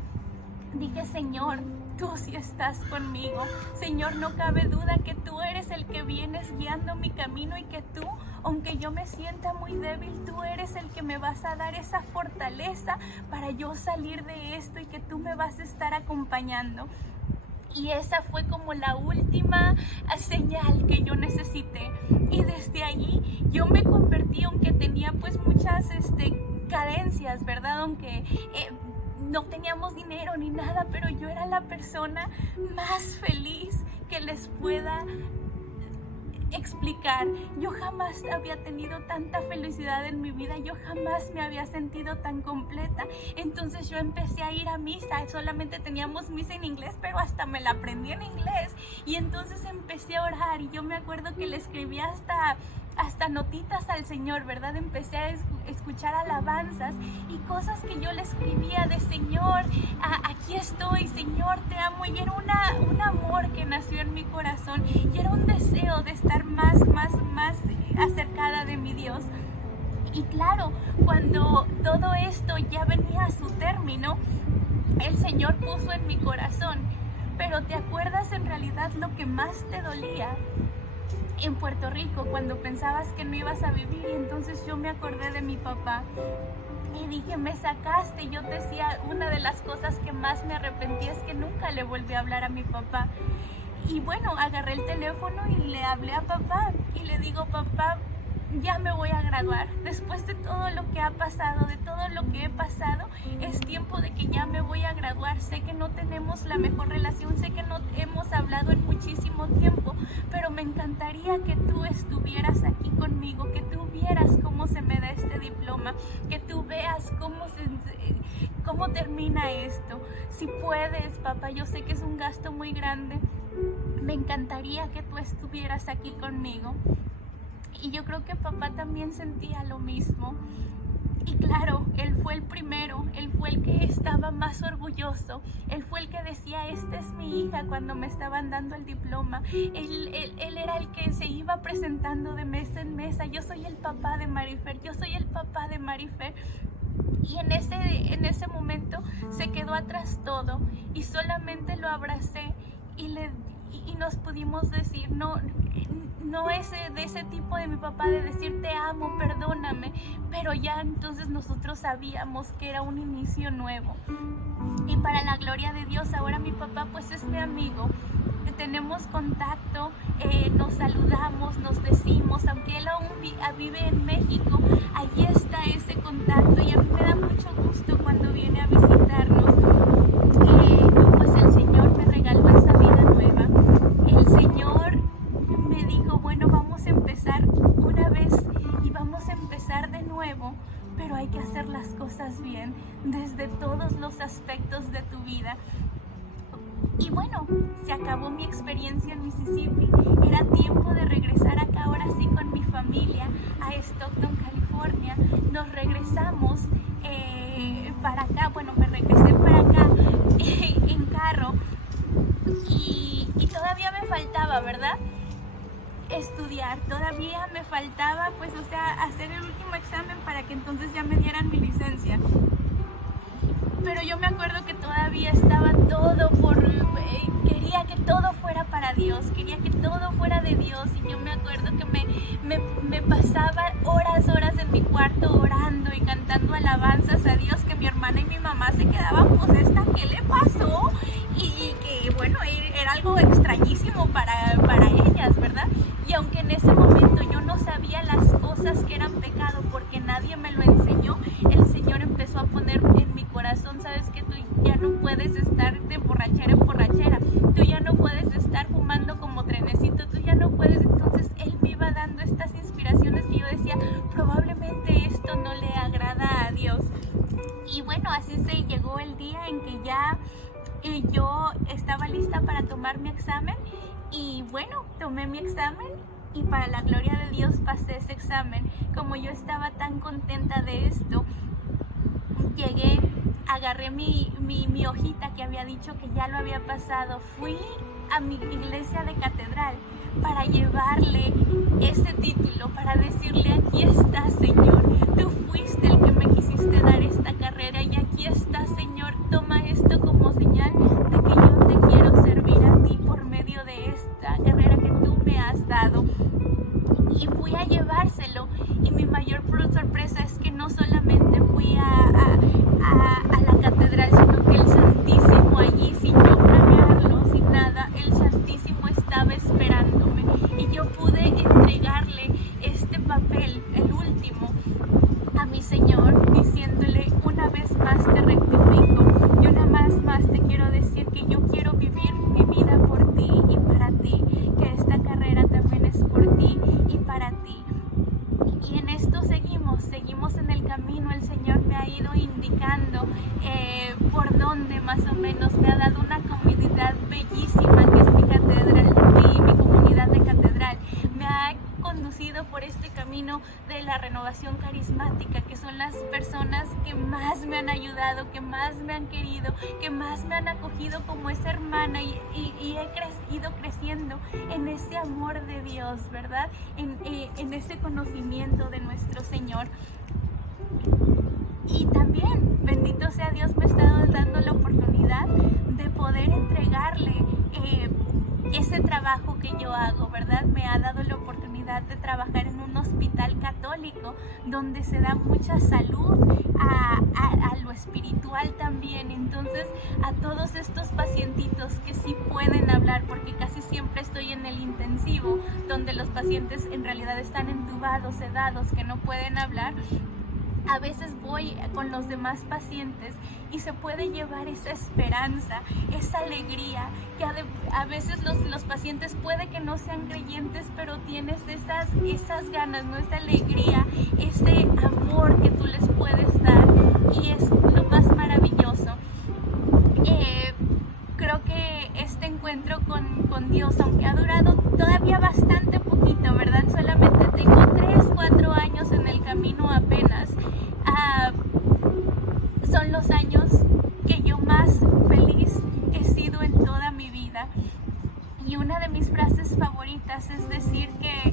dije, Señor, tú sí estás conmigo. Señor, no cabe duda que tú eres el que vienes guiando mi camino y que tú, aunque yo me sienta muy débil, tú eres el que me vas a dar esa fortaleza para yo salir de esto y que tú me vas a estar acompañando. Y esa fue como la última señal que yo necesité. Y desde allí yo me convertí, aunque tenía pues muchas carencias, ¿verdad? Aunque no teníamos dinero ni nada, pero yo era la persona más feliz que les pueda explicar. Yo jamás había tenido tanta felicidad en mi vida, yo jamás me había sentido tan completa. Entonces yo empecé a ir a misa, solamente teníamos misa en inglés, pero hasta me la aprendí en inglés. Y entonces empecé a orar y yo me acuerdo que le escribí hasta notitas al Señor, ¿verdad? Empecé a escuchar alabanzas y cosas que yo le escribía de Señor, aquí estoy, Señor, te amo. Y era un amor que nació en mi corazón y era un deseo de estar más acercada de mi Dios. Y claro, cuando todo esto ya venía a su término, el Señor puso en mi corazón, pero ¿te acuerdas en realidad lo que más te dolía en Puerto Rico cuando pensabas que no ibas a vivir? Y entonces yo me acordé de mi papá y dije, me sacaste. Y yo decía, una de las cosas que más me arrepentí es que nunca le volví a hablar a mi papá. Y bueno, agarré el teléfono y le hablé a papá y le digo: papá, ya me voy a graduar. Después de todo lo que ha pasado, de todo lo que he pasado, es tiempo de que ya me voy a graduar. Sé que no tenemos la mejor relación, sé que no hemos hablado en muchísimo tiempo, pero me encantaría que tú estuvieras aquí conmigo, que tú vieras cómo se me da este diploma, que tú veas cómo termina esto. Si puedes, papá, yo sé que es un gasto muy grande, me encantaría que tú estuvieras aquí conmigo. Y yo creo que papá también sentía lo mismo. Y claro, él fue el primero, él fue el que estaba más orgulloso, él fue el que decía: esta es mi hija, cuando me estaban dando el diploma. Él era el que se iba presentando de mesa en mesa: yo soy el papá de Marifer, yo soy el papá de Marifer. Y en ese momento se quedó atrás todo y solamente lo abracé y nos pudimos decir, no de ese tipo de mi papá de decir te amo, perdóname, pero ya entonces nosotros sabíamos que era un inicio nuevo. Y para la gloria de Dios, ahora mi papá pues es mi amigo, tenemos contacto, nos saludamos, nos decimos, aunque él aún vive en México, allí está ese contacto y a mí me da mucho gusto cuando viene a visitarnos. Y pues el Señor me regaló esa vida nueva. El Señor me dijo: bueno, vamos a empezar una vez y vamos a empezar de nuevo, pero hay que hacer las cosas bien desde todos los aspectos de tu vida. Y bueno, se acabó mi experiencia en Mississippi, era tiempo de regresar acá ahora sí con mi familia a Stockton, California. Nos regresamos para acá, bueno, me regresé para acá en carro y todavía me faltaba, ¿verdad?, estudiar, todavía me faltaba pues, o sea, hacer el último examen para que entonces ya me dieran mi licencia. Pero yo me acuerdo que todavía estaba todo quería que todo fuera para Dios, quería que todo fuera de Dios. Y yo me acuerdo que me pasaba horas en mi cuarto orando y cantando alabanzas a Dios, que mi hermana y mi mamá se quedaban: pues esta, ¿qué le pasó? Y que bueno, era algo extrañísimo para ellas, ¿verdad? Y aunque en ese momento yo no sabía las cosas que eran pecado porque nadie me lo enseñó, el Señor empezó a poner en mi corazón: sabes que tú ya no puedes estar de borrachera en borrachera, tú ya no puedes estar fumando como trenecito, tú ya no puedes. Entonces Él me iba dando estas inspiraciones que yo decía: probablemente esto no le agrada a Dios. Y bueno, así se llegó el día en que ya yo estaba lista para tomar mi examen. Y bueno, tomé mi examen y para la gloria de Dios pasé ese examen. Como yo estaba tan contenta de esto, llegué, agarré mi hojita que había dicho que ya lo había pasado, fui a mi iglesia de catedral para llevarle ese título, para decirle: aquí está, Señor, tú fuiste el que me quisiste dar esta carrera y aquí está, Señor, toma esto como señal de que yo te quiero servir a ti por medio de esta carrera que tú me has dado. Y fui a llevárselo, y mi mayor sorpresa es que no solamente fui a la catedral, sino que el Santísimo allí, sin yo planearlo, sin nada, el Santísimo estaba esperándome y yo pude entregarle este papel, el último, a mi Señor, diciéndole: una vez más te rectifico, y una vez más te quiero decir que yo quiero vivir mi vida por ti y para ti, que esta carrera también es por ti y para ti. Y en esto seguimos en el camino. El Señor me ha ido indicando por dónde más o menos. Me ha dado una comunidad bellísima que es mi catedral, mi comunidad de catedral. Me ha conducido por este camino de la renovación carismática, que son las personas que más me han ayudado, que más me han querido, que más me han acogido como esa hermana, y he ido creciendo en ese amor de Dios, ¿verdad? En ese conocimiento de nuestro Señor. Y también, bendito sea Dios, me ha estado dando la oportunidad de poder entregarle ese trabajo que yo hago, ¿verdad? Me ha dado la oportunidad oportunidad de trabajar en un hospital católico donde se da mucha salud a lo espiritual también. Entonces, a todos estos pacientitos que sí pueden hablar, porque casi siempre estoy en el intensivo, donde los pacientes en realidad están entubados, sedados, que no pueden hablar, a veces voy con los demás pacientes y se puede llevar esa esperanza, esa alegría, que a veces los pacientes puede que no sean creyentes, pero tienes esas ganas, ¿no? Esa alegría, ese amor que tú les puedes dar, y es lo más maravilloso. Creo que este encuentro con Dios, aunque ha durado todavía bastante poquito, ¿verdad? Solamente tengo 3-4 años en el camino apenas. Son los años que yo más feliz he sido en toda mi vida. Y una de mis frases favoritas es decir que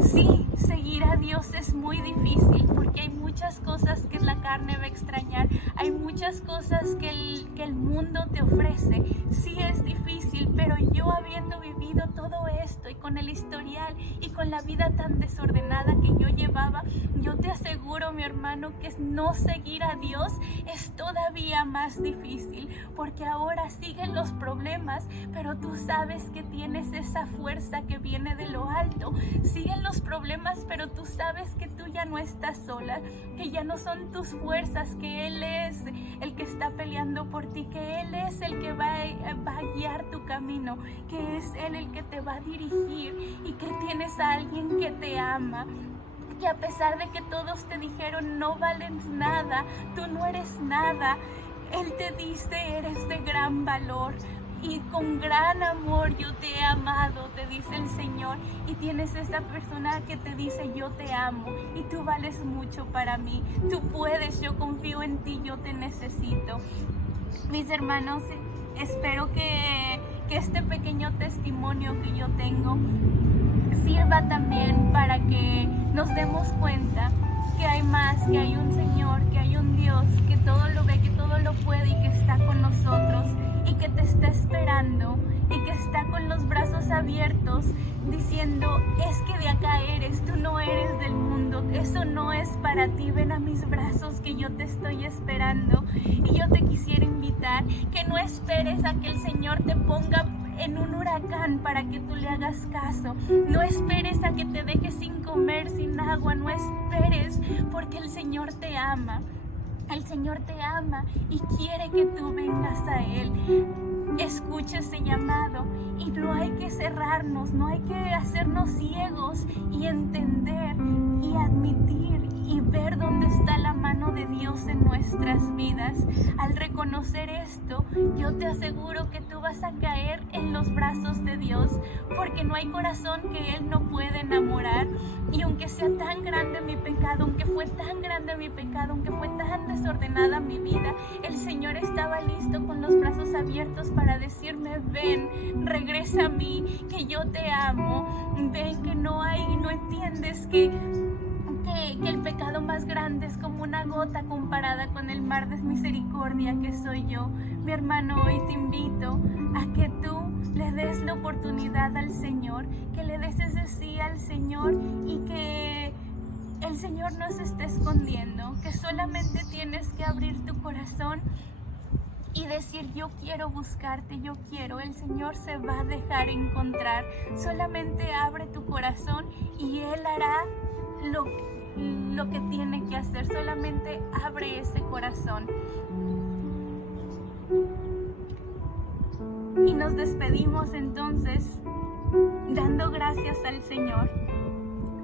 sí, seguir a Dios es muy difícil, porque hay muchas cosas que la carne va a extrañar, hay muchas cosas que el mundo te ofrece. Sí es difícil, pero yo, habiendo vivido todo esto y con el historial y con la vida tan desordenada que yo llevaba, yo te aseguro, mi hermano, que no seguir a Dios es todavía más difícil, porque ahora siguen los problemas, pero tú sabes que tienes esa fuerza que viene de lo alto. Siguen los problemas, pero tú sabes que tú ya no estás sola, que ya no son tus fuerzas, que Él es el que está peleando por ti, que Él es el que va a guiar tu camino, que es Él el que te va a dirigir, y que tienes a alguien que te ama, que a pesar de que todos te dijeron no vales nada, tú no eres nada, Él te dice eres de gran valor. Y con gran amor yo te he amado, te dice el Señor, y tienes esa persona que te dice yo te amo y tú vales mucho para mí, tú puedes, yo confío en ti, yo te necesito. Mis hermanos, espero que este pequeño testimonio que yo tengo sirva también para que nos demos cuenta que hay más, que hay un Señor, que hay un Dios que todo lo ve, que todo lo puede y que está con nosotros y que te está esperando y que está con los brazos abiertos diciendo, es que de acá eres, tú no eres del mundo, eso no es para ti, ven a mis brazos que yo te estoy esperando. Y yo te quisiera invitar que no esperes a que el Señor te ponga en un huracán para que tú le hagas caso. No esperes a que te dejes sin comer, sin agua, no esperes, porque el Señor te ama. El Señor te ama y quiere que tú vengas a Él. Escucha ese llamado y no hay que cerrarnos, no hay que hacernos ciegos y entender y admitir y ver dónde está la mano de Dios en nuestras vidas. Al reconocer esto, yo te aseguro que tú vas a caer en los brazos de Dios, porque no hay corazón que Él no pueda enamorar. Y aunque sea tan grande mi pecado, aunque fue tan grande mi pecado, aunque fue tan desordenada mi vida, el Señor estaba listo con los brazos abiertos para decirme, ven, regresa a mí, que yo te amo, ven, que no entiendes que el pecado más grande es como una gota comparada con el mar de misericordia que soy yo. Mi hermano, hoy te invito a que tú le des la oportunidad al Señor, que le des ese sí al Señor y que el Señor no se esté escondiendo, que solamente tienes que abrir tu corazón y decir, yo quiero buscarte, yo quiero. El Señor se va a dejar encontrar. Solamente abre tu corazón y Él hará lo que tiene que hacer. Solamente abre ese corazón. Y nos despedimos entonces dando gracias al Señor.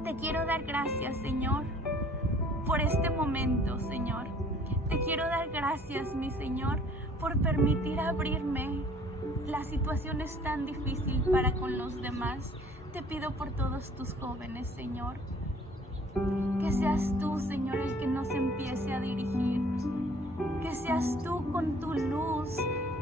Te quiero dar gracias, Señor, por este momento, Señor. Te quiero dar gracias, mi Señor, por permitir abrirme. La situación es tan difícil para con los demás. Te pido por todos tus jóvenes, Señor. Que seas tú, Señor, el que nos empiece a dirigir. Que seas tú con tu luz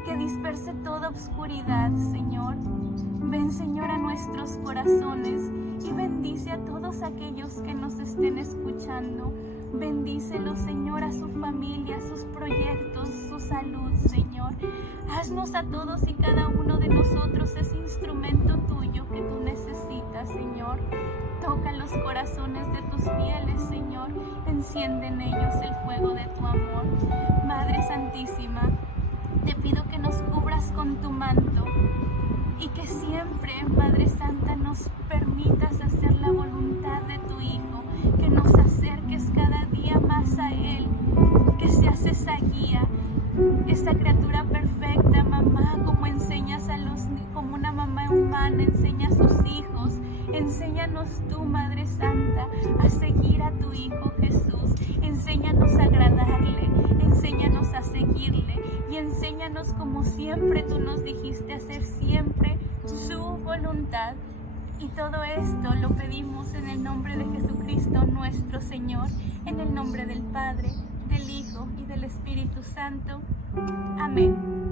que disperse toda oscuridad, Señor. Ven, Señor, a nuestros corazones y bendice a todos aquellos que nos estén escuchando. Bendícelos, Señor, a su familia, sus proyectos, su salud, Señor. Haznos a todos y cada uno de nosotros ese instrumento tuyo que tú necesitas, Señor. Toca los corazones de tus fieles, Señor. Enciende en ellos el fuego de tu amor. Madre Santísima, te pido que nos cubras con tu manto y que siempre, Madre Santa, nos permitas hacer la voluntad de tu Hijo, que nos acerques cada día más a Él, que seas esa guía, esa criatura perfecta, mamá, como enseñas como una mamá humana enseña a sus hijos. Enséñanos tú, Madre Santa, a seguir a tu Hijo Jesús. Enséñanos a agradarle, enséñanos a seguirle y enséñanos, como siempre tú nos dijiste, a hacer siempre su voluntad. Y todo esto lo pedimos en el nombre de Jesucristo nuestro Señor, en el nombre del Padre, del Hijo y del Espíritu Santo. Amén.